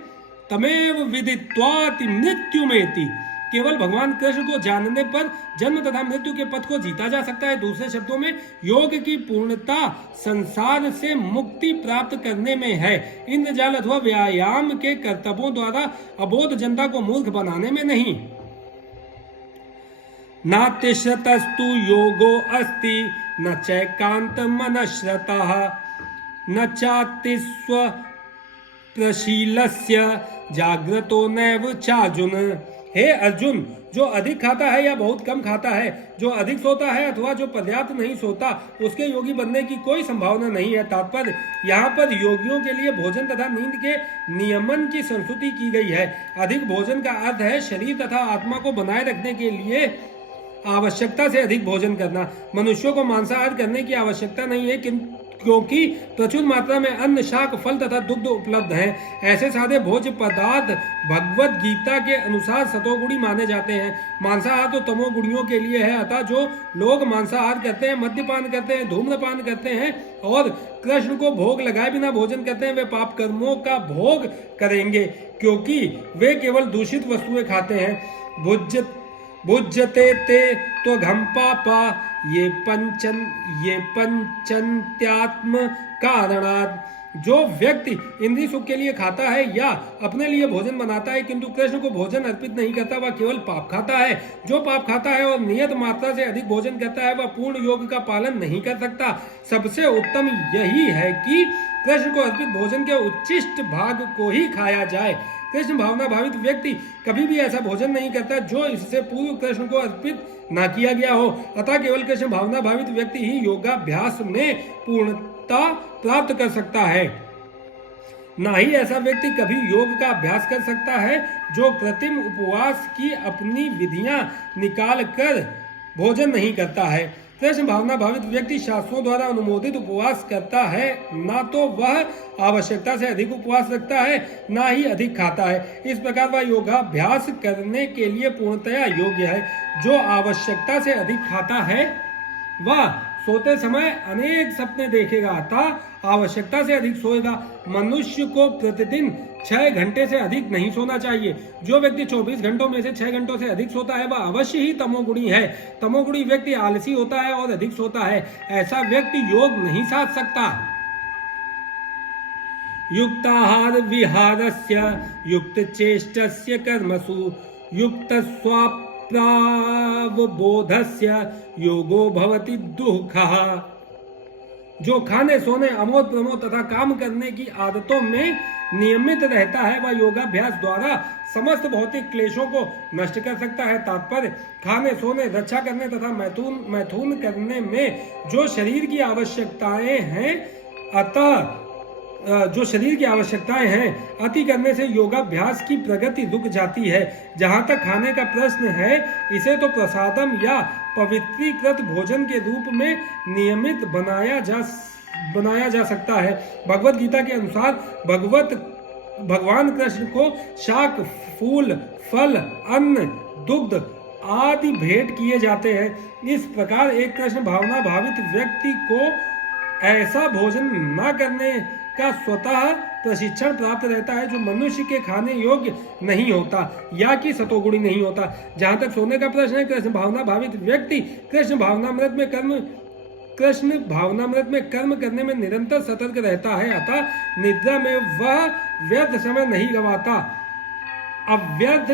तमेव विदित्वाति मृत्युमेति, केवल भगवान कृष्ण को जानने पर जन्म तथा मृत्यु के पथ को जीता जा सकता है। दूसरे शब्दों में योग की पूर्णता संसार से मुक्ति प्राप्त करने में है, इंद्रजाल अथवा व्यायाम के कर्तव्यों द्वारा अबोध जनता को मूर्ख बनाने में नहीं। नातिश्रतस्तु योगो अस्ति न चैकांत मनश्रतः न चातिस्व प्रशीलस्य जाग्रतो नैव चार्जुन। हे अर्जुन, जो अधिक खाता है या बहुत कम खाता है, जो अधिक सोता है अथवा जो पर्याप्त नहीं सोता, उसके योगी बनने की कोई संभावना नहीं है। तात्पर्य यहाँ पर योगियों के लिए भोजन तथा नींद के नियमन की संस्तुति की गई है। अधिक भोजन का अर्थ है शरीर तथा आत्मा को बनाए रखने के लिए आवश्यकता से अधिक भोजन करना। मनुष्यों को मांसाहार करने की आवश्यकता नहीं है, क्योंकि प्रचुर मात्रा में अन्न, शाक, फल तथा दुग्ध उपलब्ध हैं। ऐसे सादे भोज्य पदार्थ भगवत गीता के अनुसार सतोगुणी माने जाते हैं। मांसाहार तो तमोगुणियों के लिए है। अतः जो लोग मांसाहार करते हैं, मद्यपान करते हैं, धूम्रपान करते हैं और कृष्ण को भोग लगाए बिना भोजन करते हैं, वे पाप कर्मों का भोग करेंगे, क्योंकि वे केवल दूषित वस्तुएं खाते हैं। भुज्यते ते तो घम पापा ये पंचन्त्यात्म कारणात्। जो व्यक्ति इंद्रिय सुख के लिए खाता है या अपने लिए भोजन बनाता है किंतु कृष्ण को भोजन अर्पित नहीं करता, वह केवल पाप खाता है। जो पाप खाता है और नियत मात्रा से अधिक भोजन करता है, वह पूर्ण योग का पालन नहीं कर सकता। सबसे उत्तम यही है कि कृष्ण को अर्पित भोजन के उच्छिष्ट भाग को ही खाया जाए। कृष्ण भावना भावित व्यक्ति कभी भी ऐसा भोजन नहीं करता जो इससे पूर्व कृष्ण को अर्पित ना किया गया हो। अतः केवल कृष्ण भावना भावित व्यक्ति ही योगाभ्यास में पूर्णता प्राप्त कर सकता है। ना ही ऐसा व्यक्ति कभी योग का अभ्यास कर सकता है जो कृत्रिम उपवास की अपनी विधियां निकाल कर भोजन नहीं करता है। कृष्ण भावना भावित व्यक्ति शास्त्रों द्वारा अनुमोदित उपवास करता है, ना तो वह आवश्यकता से अधिक उपवास रखता है, ना ही अधिक खाता है। इस प्रकार वह योगाभ्यास करने के लिए पूर्णतया योग्य है। जो आवश्यकता से अधिक खाता है वह सोते समय अनेक सपने देखेगा, अतः आवश्यकता से अधिक सोएगा। मनुष्य को प्रतिदिन 6 घंटे से अधिक नहीं सोना चाहिए। जो व्यक्ति 24 घंटों में से 6 घंटों से अधिक सोता है, वह अवश्य ही तमोगुणी है। तमोगुणी व्यक्ति आलसी होता है और अधिक सोता है। ऐसा व्यक्ति योग नहीं साध सकता। युक्ताहार विहारस्य युक्त चेष्टस्य कर्मसु युक्त स्वाप्रावबोधस्य योगो भवति दुःखः। जो खाने, सोने, अमोद प्रमोद तथा काम करने की आदतों में नियमित रहता है, वह योगाभ्यास द्वारा समस्त भौतिक क्लेशों को नष्ट कर सकता है। तात्पर्य खाने, सोने, रक्षा करने तथा मैथुन करने में जो शरीर की आवश्यकताएं हैं, अति करने से योगाभ्यास की प्रगति रुक जाती है। जहां तक खाने का प्रश्न है, इसे तो प्रसादम या पवित्रीकृत भोजन के रूप में नियमित बनाया जा सकता है। भगवत गीता के अनुसार भगवान कृष्ण को शाक, फूल, फल, अन्न, दुग्ध आदि भेंट किए जाते हैं। इस प्रकार एक कृष्ण भावना भावित व्यक्ति को ऐसा भोजन न करने का स्वतः प्रशिक्षण प्राप्त रहता है जो मनुष्य के खाने योग्य नहीं होता या कि सतोगुणी नहीं होता। जहां तक सोने का प्रश्न है, कृष्ण भावना भावित व्यक्ति कृष्ण भावनामृत में कर्म करने में निरंतर सतर्क रहता है, अतः निद्रा में वह व्यर्थ समय नहीं गवाता। अव्यर्थ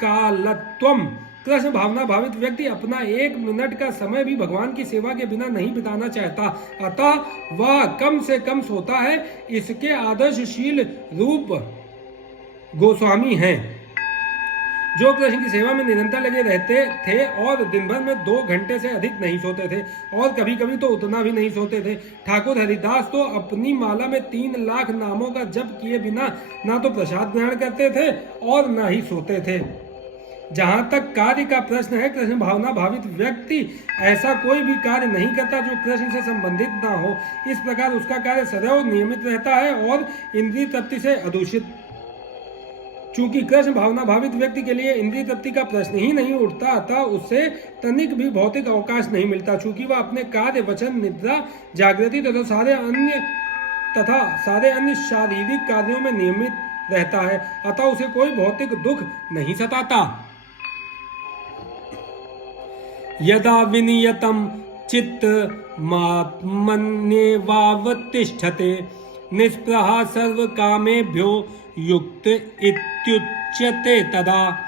कालत्वम। कृष्ण भावना भावित व्यक्ति अपना 1 मिनट का समय भी भगवान की सेवा के बिना नहीं बिताना चाहता, अतः वह कम से कम सोता है। इसके आदर्शशील रूप गोस्वामी हैं, जो कृष्ण की सेवा में निरंतर लगे रहते थे और दिन भर में 2 घंटे से अधिक नहीं सोते थे और कभी कभी तो उतना भी नहीं सोते थे। ठाकुर हरिदास तो अपनी माला में 3 लाख नामों का जप किए बिना ना तो प्रसाद ग्रहण करते थे और ना ही सोते थे। जहां तक कार्य का प्रश्न है, कृष्ण भावना भावित व्यक्ति ऐसा कोई भी कार्य नहीं करता जो कृष्ण से संबंधित ना हो। इस प्रकार उसका कार्य सदैव नियमित रहता है और इंद्रिय तृप्ति से अदूषित। चूंकि कृष्ण भावना भावित व्यक्ति के लिए इंद्रिय तृप्ति का प्रश्न ही नहीं उठता, अतः उससे तनिक भी भौतिक अवकाश नहीं मिलता। चूंकि वह अपने कार्य, वचन, निद्रा, जागृति तथा सारे अन्य तथा सारे अन्य शारीरिक कार्यों में नियमित रहता है, अतः उसे कोई भौतिक दुख नहीं सताता। यदा विनियतम चित्त मात्मन्येवावतिष्ठते निष्प्रहा सर्व कामेभ्यो युक्त इत्युच्यते तदा।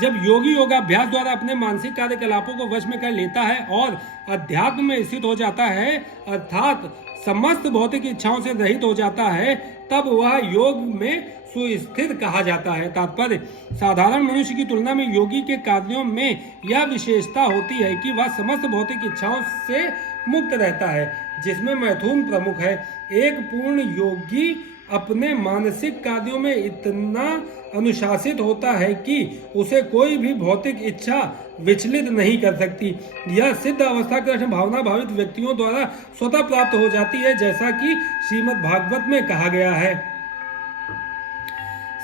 जब योगी योगाभ्यास द्वारा अपने मानसिक कार्यकलापों को वश में कर लेता है और अध्यात्म में स्थित हो जाता है, अर्थात समस्त भौतिक इच्छाओं से रहित हो जाता है, तब वह योग में सुस्थिर कहा जाता है। तात्पर्य, साधारण मनुष्य की तुलना में योगी के कार्यों में यह विशेषता होती है कि वह समस्त भौतिक इच्छाओं से मुक्त रहता है, जिसमें मैथुन प्रमुख है। एक पूर्ण योगी अपने मानसिक कार्यों में इतना अनुशासित होता है कि उसे कोई भी भौतिक इच्छा विचलित नहीं कर सकती। यह सिद्ध अवस्था कृष्ण भावना भावित व्यक्तियों द्वारा स्वतः प्राप्त हो जाती है, जैसा कि श्रीमद् भागवत में कहा गया है।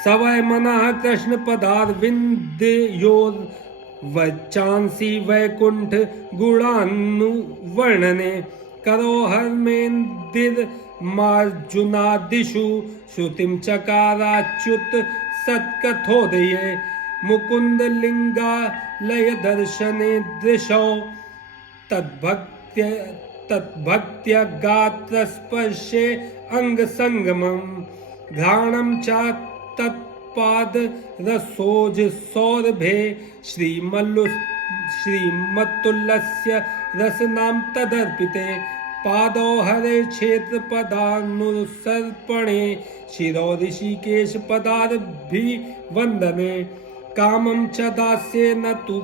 सवय मना कृष्ण पदारविंदयोर वचांसी वैकुंठ गुणानुवर्णने करो हर्मेन्दिर मार्जुनादिषु श्रुतिम चकाराच्युत सत्कथोदये मुकुंद लिंगालय दर्शने दृशौ तद्भक्त्य गात्रस्पर्शे अंग संगमं घ्राणं च तत्पाद रसोज सौरभे श्रीमत्तुल्यस्य रसनां तदर्पिते पादौ हरे क्षेत्र पदानुसर्पणे शिरो ऋषिकेश पदारभिवंदने कामं च दास्ये न तु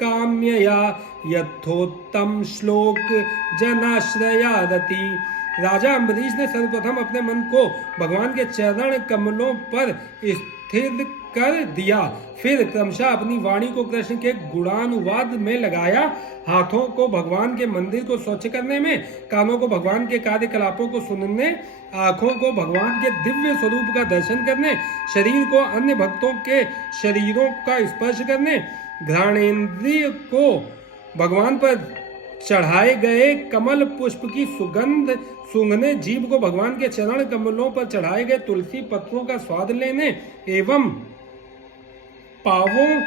काम्यया यथोत्तम श्लोक जनाश्रयारति। राजा अम्बरीश ने सर्वप्रथम अपने मन को भगवान के चरण कमलों पर स्थिर कर दिया, फिर क्रमशः अपनी वाणी को कृष्ण के गुणानुवाद में लगाया। हाथों को भगवान के मंदिर को स्वच्छ करने में, कानों को भगवान के कार्यकलापों को सुनने, आंखों को भगवान के दिव्य स्वरूप का दर्शन करने, शरीर को अन्य भक्तों के शरीरों का स्पर्श करने, घ्राणेन्द्रिय को भगवान पर चढ़ाए गए कमल पुष्प की सुगंध सूंघने, जीभ को भगवान के चरण कमलों पर चढ़ाए गए तुलसी पत्रों का स्वाद लेने एवं पावों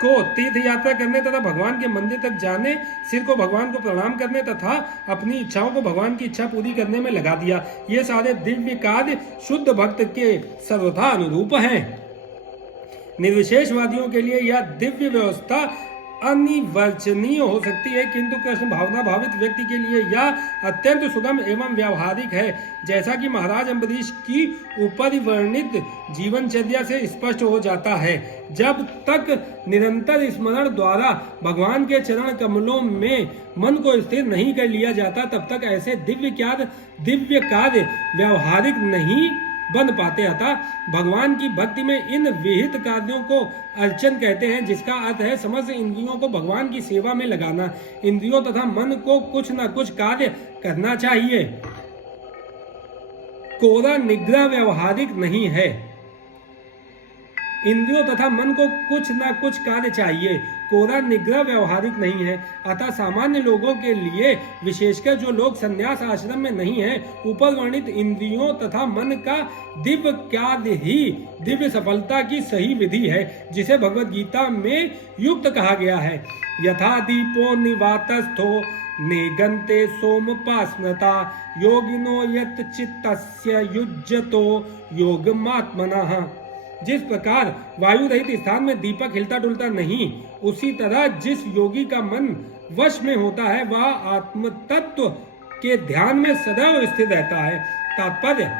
को तीर्थ यात्रा करने तथा भगवान के मंदिर तक जाने, सिर को भगवान को प्रणाम करने तथा अपनी इच्छाओं को भगवान की इच्छा पूरी करने में लगा दिया। ये सारे दिव्य कार्य शुद्ध भक्त के सर्वथा अनुरूप हैं। निर्विशेषवादियों के लिए यह दिव्य व्यवस्था अनिवर्चनीय हो सकती है, किंतु कृष्ण भावना भावित व्यक्ति के लिए यह अत्यंत सुगम एवं व्यावहारिक है, जैसा कि महाराज अम्बरीश की ऊपर वर्णित जीवनचर्या से स्पष्ट हो जाता है। जब तक निरंतर स्मरण द्वारा भगवान के चरण कमलों में मन को स्थिर नहीं कर लिया जाता, तब तक ऐसे दिव्य कार्य व्यावहारिक नहीं बन पाते। अतः भगवान की भक्ति में इन विहित कार्यों को अर्चन कहते हैं, जिसका अर्थ है समस्त इंद्रियों को भगवान की सेवा में लगाना। इंद्रियों तथा मन को कुछ न कुछ कार्य करना चाहिए। कोरा निग्रह व्यावहारिक नहीं है। इंद्रियों तथा मन को कुछ न कुछ कार्य चाहिए, कोरा निग्रह व्यावहारिक नहीं है। अतः सामान्य लोगों के लिए, विशेषकर जो लोग संन्यास आश्रम में नहीं हैं, ऊपर वर्णित इंद्रियों तथा मन का दिव्य कार्य ही दिव्य सफलता की सही विधि है, जिसे भगवद गीता में युक्त कहा गया है। यथा दीपो निवातस्थो नेगंते सोमपास्मता योगिनो यत चित्तस्य युज्यतो योगमात्मनः। जिस प्रकार वायु रहित स्थान में दीपक हिलता डुलता नहीं, उसी तरह जिस योगी का मन वश में होता है, वह आत्म तत्व के ध्यान में सदैव स्थित रहता है। तात्पर्य,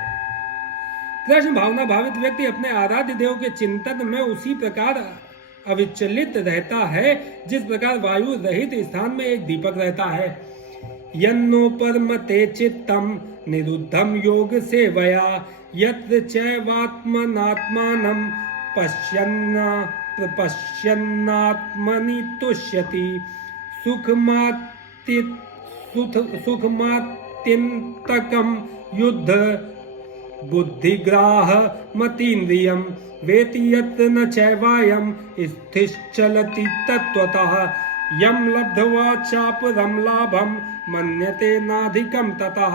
कृष्ण भावना भावित व्यक्ति अपने आराध्य देव के चिंतन में उसी प्रकार अविचलित रहता है, जिस प्रकार वायु रहित स्थान में एक दीपक रहता है। यन्नो परमते चित्तम निरुद्धम योग सेवया यत्र चैवात्मनात्मानं पश्यन्नात्मनि तुष्यति सुखमात्यन्तकं युद्ध बुद्धिग्राह मतीन्द्रियं वेति यत्र न चैवायं स्थिश्चलति तत्त्वतः यं लब्ध्वा चापरं लाभं मन्यते नाधिकं ततः।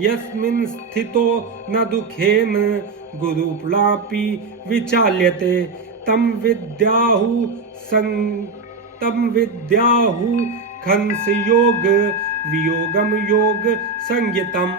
यस्मिन् स्थितो न दुखेन गुरुप्रापि विचाल्यते तम विद्याहु खंस योग वियोगम योग संज्ञतम।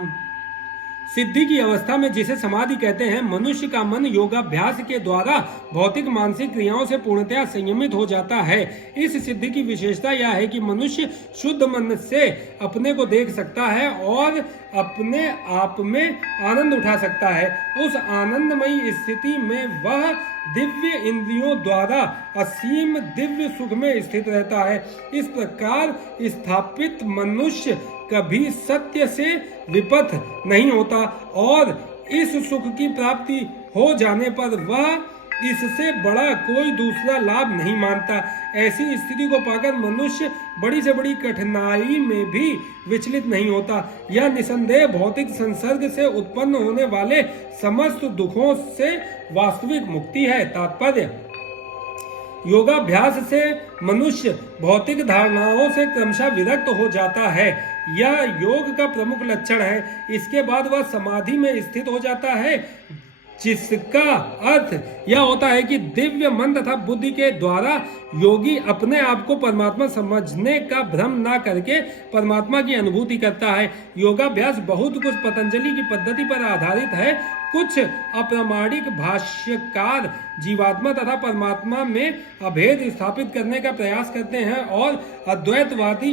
सिद्धि की अवस्था में जिसे समाधि कहते हैं, मनुष्य का मन योगाभ्यास के द्वारा भौतिक मानसिक क्रियाओं से पूर्णतया संयमित हो जाता है। इस सिद्धि की विशेषता यह है कि मनुष्य शुद्ध मन से अपने को देख सकता है और अपने आप में आनंद उठा सकता है। उस आनंदमयी स्थिति में वह दिव्य इंद्रियों द्वारा असीम दिव्य सुख में स्थित रहता है। इस प्रकार स्थापित मनुष्य कभी सत्य से विपथ नहीं होता और इस सुख की प्राप्ति हो जाने पर वह इससे बड़ा कोई दूसरा लाभ नहीं मानता। ऐसी स्थिति को पाकर मनुष्य बड़ी से बड़ी कठिनाई में भी विचलित नहीं होता। यह निसंदेह भौतिक संसर्ग से उत्पन्न होने वाले समस्त दुखों से वास्तविक मुक्ति है। तात्पर्य, योगाभ्यास से मनुष्य भौतिक धारणाओं से क्रमशः विरक्त हो जाता है। यह योग का प्रमुख लक्षण है। इसके बाद वह समाधि में स्थित हो जाता है, जिसका अर्थ यह होता है कि दिव्य मन तथा बुद्धि के द्वारा योगी अपने आप को परमात्मा समझने का भ्रम ना करके परमात्मा की अनुभूति करता है। योगाभ्यास बहुत कुछ पतंजलि की पद्धति पर आधारित है। कुछ अप्रामाणिक भाष्यकार जीवात्मा तथा परमात्मा में अभेद स्थापित करने का प्रयास करते हैं और अद्वैतवादी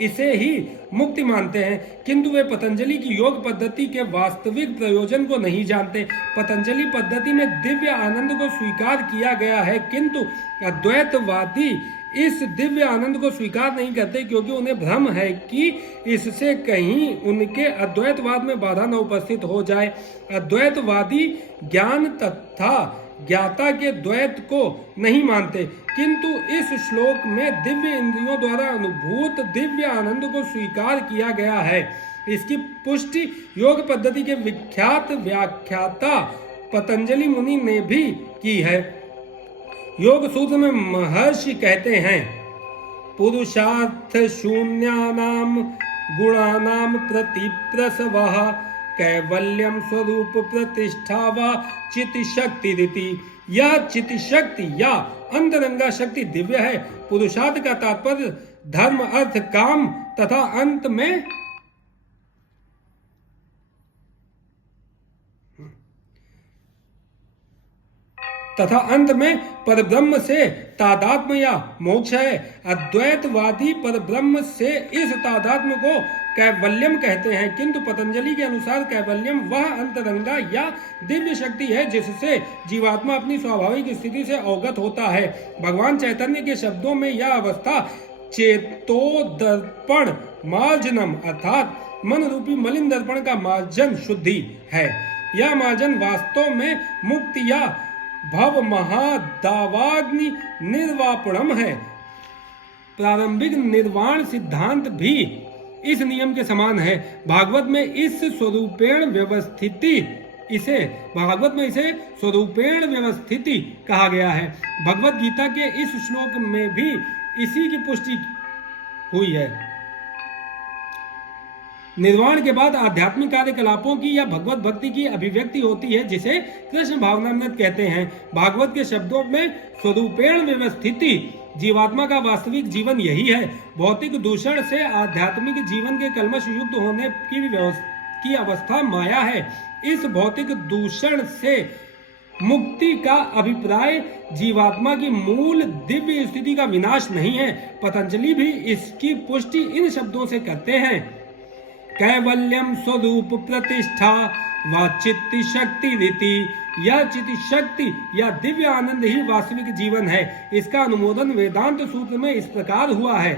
इसे ही मुक्ति मानते हैं, किंतु वे पतंजलि की योग पद्धति के वास्तविक प्रयोजन को नहीं जानते। पतंजलि पद्धति में दिव्य आनंद को स्वीकार किया गया है, किंतु अद्वैतवादी इस दिव्य आनंद को स्वीकार नहीं करते, क्योंकि उन्हें भ्रम है कि इससे कहीं उनके अद्वैतवाद में बाधा न उपस्थित हो जाए। अद्वैतवादी ज्ञान तथा ज्ञाता के द्वैत को नहीं मानते, किंतु इस श्लोक में दिव्य इंद्रियों द्वारा अनुभूत दिव्य आनंद को स्वीकार किया गया है। इसकी पुष्टि योग पद्धति के विख्यात व्याख्याता पतंजलि मुनि ने भी की है। योग सूत्र में महर्षि कहते हैं, पुरुषार्थ शून्यानाम गुणानाम प्रतिप्रसवः कैवल्यम स्वरूप प्रतिष्ठा व चित शक्ति रीति। यह चित शक्ति या अंतरंगा शक्ति दिव्य है। पुरुषार्थ का तात्पर्य धर्म अर्थ काम तथा अंत में परब्रह्म से तादात्म्य या मोक्ष है। अद्वैतवादी परब्रह्म से इस तादात्म्य को कैवल्यम कहते हैं, किंतु पतंजलि के अनुसार कैवल्यम वह अंतरंगा या दिव्य शक्ति है जिससे जीवात्मा अपनी स्वाभाविक स्थिति से अवगत होता है। भगवान चैतन्य के शब्दों में यह अवस्था चेतोदर्पण मार्जनम अर्थात मन रूपी मलिन दर्पण का मार्जन शुद्धि है। यह मार्जन वास्तव में मुक्ति या भव महादावाग्नि निर्वापणम है। प्रारंभिक निर्वाण सिद्धांत भी इस नियम के समान है। भागवत में इसे स्वरूपेण व्यवस्थिति कहा गया है। भगवत गीता के इस श्लोक में भी इसी की पुष्टि हुई है। निर्वाण के बाद आध्यात्मिक कार्यकलापों की या भगवत भक्ति की अभिव्यक्ति होती है, जिसे कृष्ण भावनामृत कहते हैं। भागवत के शब्दों में स्वरूपेण व्यवस्थिति जीवात्मा का वास्तविक जीवन यही है। भौतिक दूषण से आध्यात्मिक जीवन के कलमश युक्त होने की अवस्था माया है। इस भौतिक दूषण से मुक्ति का अभिप्राय जीवात्मा की मूल दिव्य स्थिति का विनाश नहीं है। पतंजलि भी इसकी पुष्टि इन शब्दों से करते हैं, कैवल्यम स्वरूप प्रतिष्ठा व चित्त शक्ति रीति। यह चित्त शक्ति या दिव्य आनंद ही वास्तविक जीवन है। इसका अनुमोदन वेदांत सूत्र में इस प्रकार हुआ है,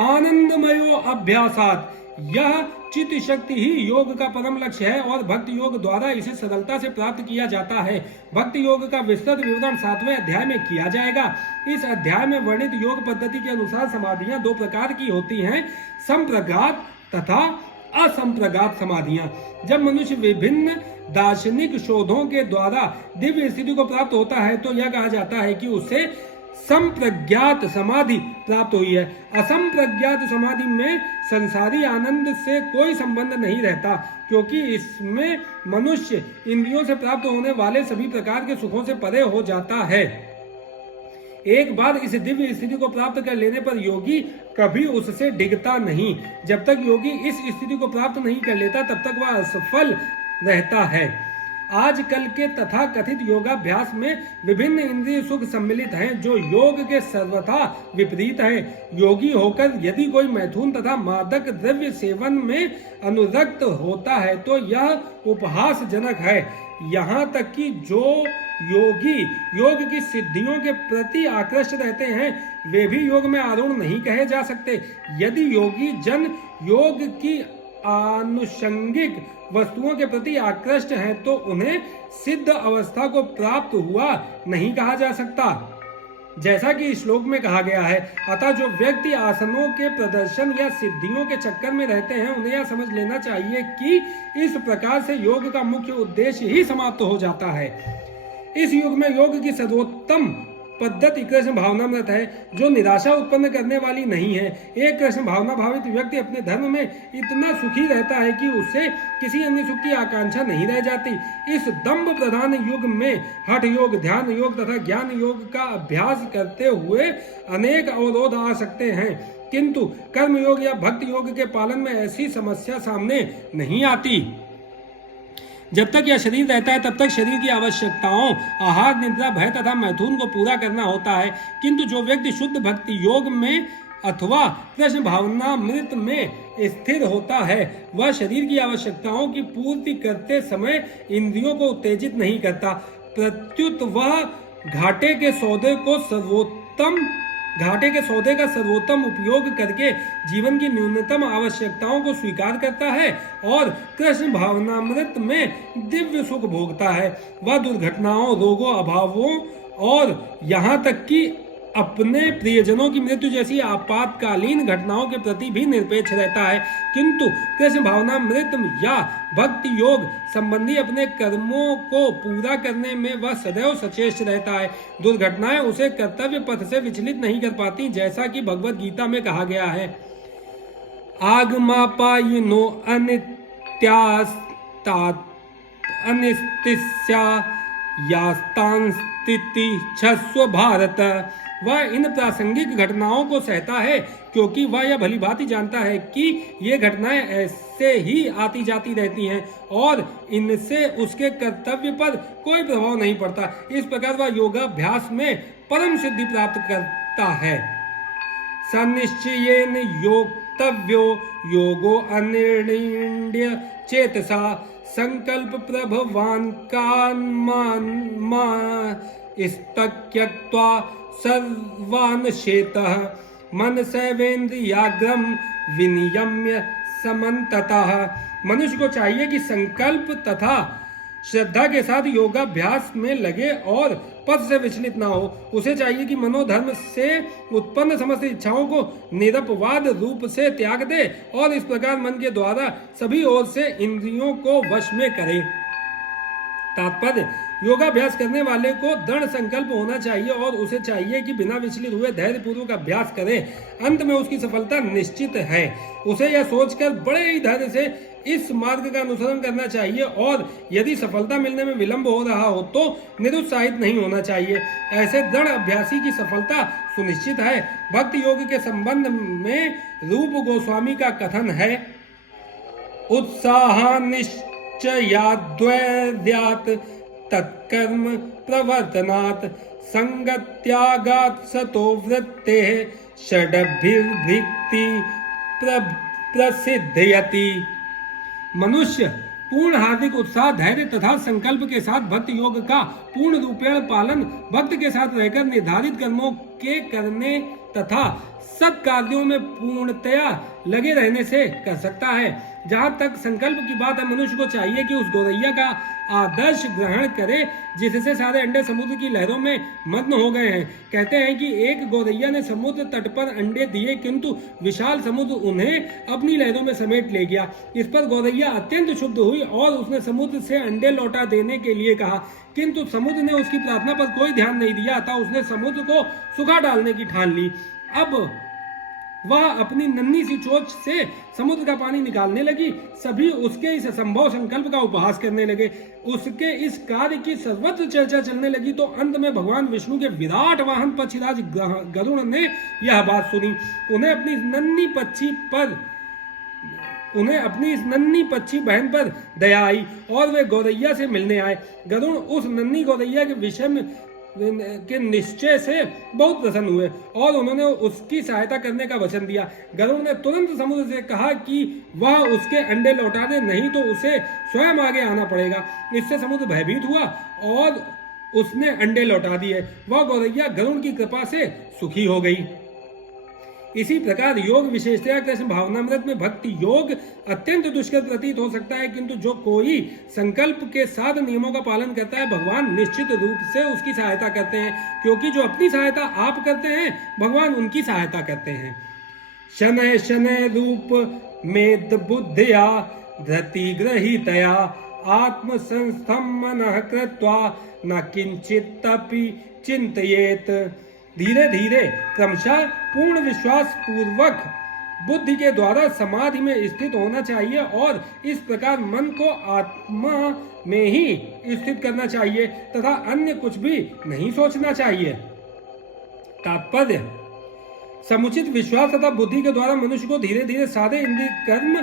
आनंदमयो अभ्यासात। यह चित्त शक्ति ही योग का परम लक्ष्य है और भक्ति योग द्वारा इसे सरलता से प्राप्त किया जाता है। भक्ति योग का विस्तृत विवरण 7वें अध्याय में किया जाएगा। इस अध्याय में वर्णित योग पद्धति के अनुसार समाधियां 2 प्रकार की होती हैं, संप्रगात तथा असंप्रगात समाधियां। जब मनुष्य विभिन्न दार्शनिक शोधों के द्वारा दिव्य स्थिति को प्राप्त होता है तो यह कहा जाता है कि उसे संप्रज्ञात समाधि प्राप्त हुई है। असंप्रज्ञात समाधि में संसारी आनंद से कोई संबंध नहीं रहता, क्योंकि इसमें मनुष्य इंद्रियों से प्राप्त होने वाले सभी प्रकार के सुखों से परे हो जाता है। एक बार इस दिव्य स्थिति को प्राप्त कर लेने पर योगी कभी उससे डिगता नहीं। जब तक योगी इस स्थिति को प्राप्त नहीं कर लेता तब तक वह असफल रहता है। आजकल के तथा कथित योगाभ्यास में विभिन्न इंद्रिय सुख सम्मिलित हैं, जो योग के सर्वथा विपरीत हैं। योगी होकर यदि कोई मैथुन तथा मादक द्रव्य सेवन में अनुरक्त होता है तो यह उपहासजनक है। यहाँ तक कि जो योगी योग की सिद्धियों के प्रति आकृष्ट रहते हैं वे भी योग में आरूढ़ नहीं कहे जा सकते। यदि योगी जन योग की आनुषंगिक वस्तुओं के प्रति आकृष्ट हैं तो उन्हें सिद्ध अवस्था को प्राप्त हुआ नहीं कहा जा सकता। जैसा कि इस श्लोक में कहा गया है, अतः जो व्यक्ति आसनों के प्रदर्शन या सिद्धियों के चक्कर में रहते हैं उन्हें यह समझ लेना चाहिए कि इस प्रकार से योग का मुख्य उद्देश्य ही समाप्त हो जाता है। इस युग में योग की सर्वोत्तम पद्धति कृष्ण भावनामृत है, जो निराशा उत्पन्न करने वाली नहीं है। एक कृष्ण भावना भावित व्यक्ति अपने धर्म में इतना सुखी रहता है कि उससे किसी अन्य सुख की आकांक्षा नहीं रह जाती। इस दंभ प्रधान युग में हठ योग, ध्यान योग तथा ज्ञान योग का अभ्यास करते हुए अनेक अवरोध आ सकते हैं, किंतु कर्म योग या भक्ति योग के पालन में ऐसी समस्या सामने नहीं आती। जब तक यह शरीर रहता है तब तक शरीर की आवश्यकताओं आहार, निद्रा, भय तथा मैथुन को पूरा करना होता है, किंतु जो व्यक्ति शुद्ध भक्ति योग में अथवा कृष्ण भावनामृत में स्थिर होता है वह शरीर की आवश्यकताओं की पूर्ति करते समय इंद्रियों को उत्तेजित नहीं करता, प्रत्युत वह घाटे के सौदे का सर्वोत्तम उपयोग करके जीवन की न्यूनतम आवश्यकताओं को स्वीकार करता है और कृष्ण भावनामृत में दिव्य सुख भोगता है। वह दुर्घटनाओं, रोगों, अभावों और यहाँ तक कि अपने प्रियजनों की मृत्यु जैसी आपातकालीन घटनाओं के प्रति भी निरपेक्ष रहता है, किंतु कृष्ण भावनामृत या भक्ति योग संबंधी अपने कर्मों को पूरा करने में वह सदैव सचेष्ट रहता है। दुर्घटनाएं उसे कर्तव्य पथ से विचलित नहीं कर पाती, जैसा कि भगवत गीता में कहा गया है, आगमापायिनो अनिस्तिस्या यास्तांस्तिति छस्व भारत। वह इन प्रासंगिक घटनाओं को सहता है क्योंकि वह यह भलीभांति जानता है कि ये घटनाएं ऐसे ही आती जाती रहती हैं और इनसे उसके कर्तव्य पर कोई प्रभाव नहीं पड़ता। इस प्रकार वह योगाभ्यास में परम सिद्धि प्राप्त करता है। सनिश्चयेन योक्तव्यो योगो अनिर्णीय चेतसा संकल्प प्रभवान कान्मा स्तक्यक्त्वा सर्वान् शेतः मनसैवेन्द्रियाग्रम विनियम्य समन्ततः। मनुष्य को चाहिए कि संकल्प तथा श्रद्धा के साथ योगाभ्यास में लगे और पथ से विचलित ना हो। उसे चाहिए कि मनोधर्म से उत्पन्न समस्त इच्छाओं को निरपवाद रूप से त्याग दे और इस प्रकार मन के द्वारा सभी ओर से इंद्रियों को वश में करे। तात्पर्य, योगाभ्यास करने वाले को दृढ़ संकल्प होना चाहिए और उसे चाहिए कि बिना विचलित हुए धैर्य पूर्वक अभ्यास करे। अंत में उसकी सफलता निश्चित है। उसे यह सोचकर बड़े ही धैर्य से इस मार्ग का अनुसरण करना चाहिए और यदि सफलता मिलने में विलंब हो रहा हो तो निरुत्साहित नहीं होना चाहिए। ऐसे दृढ़ अभ्यासी की सफलता सुनिश्चित है। भक्ति योग के संबंध में रूप गोस्वामी का कथन है, उत्साहानिश्चयाद्वैर्यात् तत्कर्म प्रवर्तनात् संगत्यागात् सतो वृत्तेः षडभिर्भक्ति प्रसिद्धयति। मनुष्य पूर्ण हार्दिक उत्साह, धैर्य तथा संकल्प के साथ भक्ति योग का पूर्ण रूपेण पालन, भक्त के साथ रहकर निर्धारित कर्मों के करने तथा सत्कार्यों में पूर्णतया लगे रहने से कर सकता है। जहां तक संकल्प की बात है, मनुष्य को चाहिए कि उस गौरैया का आदर्श ग्रहण करे जिससे सारे अंडे समुद्र की लहरों में मग्न हो गए हैं। कहते हैं कि एक गौरैया ने समुद्र तट पर अंडे दिए, किंतु विशाल समुद्र उन्हें अपनी लहरों में समेट ले गया। इस पर गौरैया अत्यंत क्षुब्ध हुई और उसने समुद्र से अंडे लौटा देने के लिए कहा, किंतु समुद्र ने उसकी प्रार्थना पर कोई ध्यान नहीं दिया, अतः उसने समुद्र को सुखा डालने की ठान ली। अब वह अपनी नन्ही सी चोंच से समुद्र का पानी निकालने लगी। सभी उसके इस असंभव संकल्प का उपहास करने लगे। उसके इस कार्य की सर्वत्र चर्चा चलने लगी तो अंत में भगवान विष्णु के विराट वाहन पक्षीराज गरुड़ ने यह बात सुनी। उन्हें अपनी इस नन्ही पक्षी बहन पर दया आई और वे गौरैया से मिलने आए। गरुड़ उस नन्ही गौरैया के विषय में के निश्चय से बहुत प्रसन्न हुए और उन्होंने उसकी सहायता करने का वचन दिया। गरुड़ ने तुरंत समुद्र से कहा कि वह उसके अंडे लौटा दे, नहीं तो उसे स्वयं आगे आना पड़ेगा। इससे समुद्र भयभीत हुआ और उसने अंडे लौटा दिए। वह गौरैया गरुड़ की कृपा से सुखी हो गई। इसी प्रकार योग विशेषतया कृष्ण भावनामृत में भक्ति योग अत्यंत दुष्कर प्रतीत हो सकता है, किंतु जो कोई संकल्प के साथ नियमों का पालन करता है भगवान निश्चित रूप से उसकी सहायता करते हैं, क्योंकि जो अपनी सहायता आप करते हैं भगवान उनकी सहायता करते हैं। शनय शनय रूप मेद बुद्धिया धृति ग्रहीतया आत्म संस्थम मनः कृत्वा न किंचित अपि चिंतयेत। धीरे धीरे क्रमशः पूर्ण विश्वास पूर्वक बुद्धि के द्वारा समाधि में स्थित होना चाहिए और इस प्रकार मन को आत्मा में ही स्थित करना चाहिए तथा अन्य कुछ भी नहीं सोचना चाहिए। तात्पर्य, समुचित विश्वास तथा बुद्धि के द्वारा मनुष्य को धीरे धीरे सारे इंद्रिय कर्म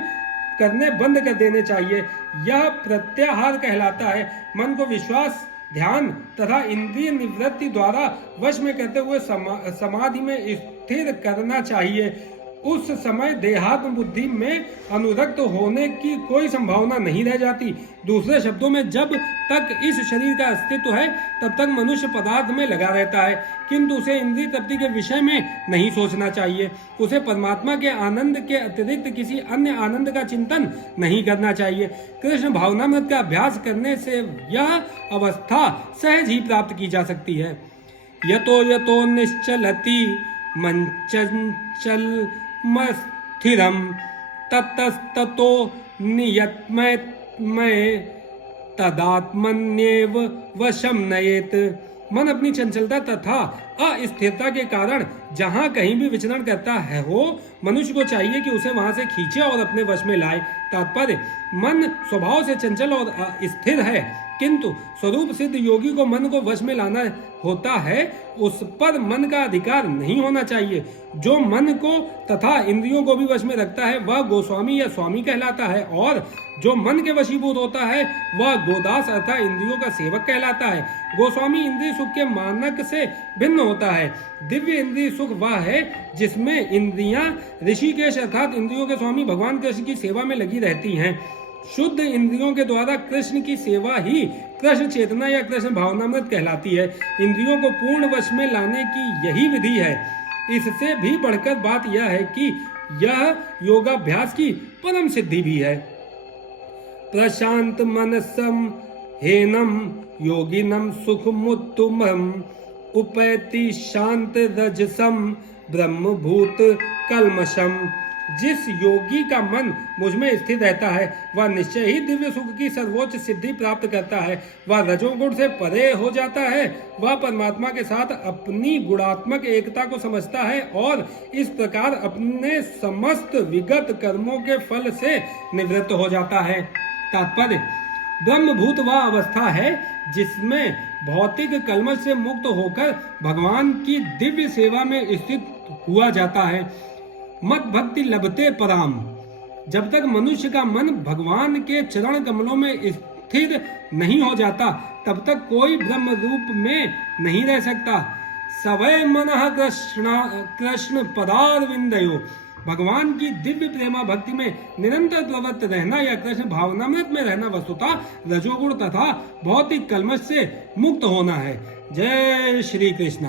करने बंद कर देने चाहिए। यह प्रत्याहार कहलाता है। मन को विश्वास, ध्यान तथा इंद्रिय निवृत्ति द्वारा वश में करते हुए समाधि में स्थिर करना चाहिए। उस समय देहात्म बुद्धि में अनुरक्त होने की कोई संभावना नहीं रह जाती। दूसरे शब्दों में, जब तक इस शरीर का अस्तित्व है तब तक मनुष्य पदार्थ में लगा रहता है, किंतु उसे इंद्रिय तृप्ति के विषय में नहीं सोचना चाहिए। उसे परमात्मा के आनंद के अतिरिक्त किसी अन्य आनंद का चिंतन नहीं करना चाहिए। कृष्ण भावनामृत का अभ्यास करने से यह अवस्था सहज ही प्राप्त की जा सकती है। यतो यतो निश्चलति मन चंचल स्थिरम ततस्ततो नियतमय तदात्मन्येव वशम नयेत। मन अपनी चंचलता तथा अस्थिरता के कारण जहां कहीं भी विचरण करता है मनुष्य को चाहिए कि उसे वहां से खींचे और अपने वश में लाए। तात्पर्य, मन स्वभाव से चंचल और स्थिर है, किंतु स्वरूप सिद्ध योगी को मन को वश में लाना होता है, उस पर मन का अधिकार नहीं होना चाहिए। जो मन को तथा इंद्रियों को भी वश में रखता है वह गोस्वामी या स्वामी कहलाता है, और जो मन के वशीभूत होता है वह गोदास अर्थात इंद्रियों का सेवक कहलाता है। गोस्वामी इंद्रिय सुख के मानक से भिन्न होता है। दिव्य इंद्रिय सुख वह है जिसमें इंद्रियां ऋषिकेश अर्थात इंद्रियों के स्वामी भगवान कृष्ण की सेवा में लगी रहती हैं। शुद्ध इंद्रियों के द्वारा कृष्ण की सेवा ही कृष्ण चेतना या कृष्ण भावनामृत कहलाती है। इंद्रियों को पूर्ण वश में लाने की यही विधि है। इससे भी बढ़कर बात यह है कि यह योगाभ्यास की परम सिद्धि भी है। प्रशांत मनसम हेनम योगिनम सुखमुत्तमम उपैति शांत रजसम ब्रह्मभूत कल्मषम। जिस योगी का मन मुझ में स्थित रहता है वह निश्चय ही दिव्य सुख की सर्वोच्च सिद्धि प्राप्त करता है। वह रजोगुण से परे हो जाता है। वह परमात्मा के साथ अपनी गुणात्मक एकता को समझता है और इस प्रकार अपने समस्त विगत कर्मों के फल से निवृत्त हो जाता है। तात्पर्य, ब्रह्मभूत वह अवस्था है जिसमें भौतिक कल्मश से मुक्त होकर भगवान की दिव्य सेवा में स्थित हुआ जाता है। मत भक्ति लभते पराम। जब तक मनुष्य का मन भगवान के चरण कमलों में स्थिर नहीं हो जाता तब तक कोई ब्रह्म रूप में नहीं रह सकता। सवै मनः कृष्ण पदारविंदयो। भगवान की दिव्य प्रेमा भक्ति में निरंतर प्रवृत्त रहना या कृष्ण भावनामृत में रहना वस्तुतः रजोगुण तथा भौतिक कल्मश से मुक्त होना है। जय श्री कृष्ण।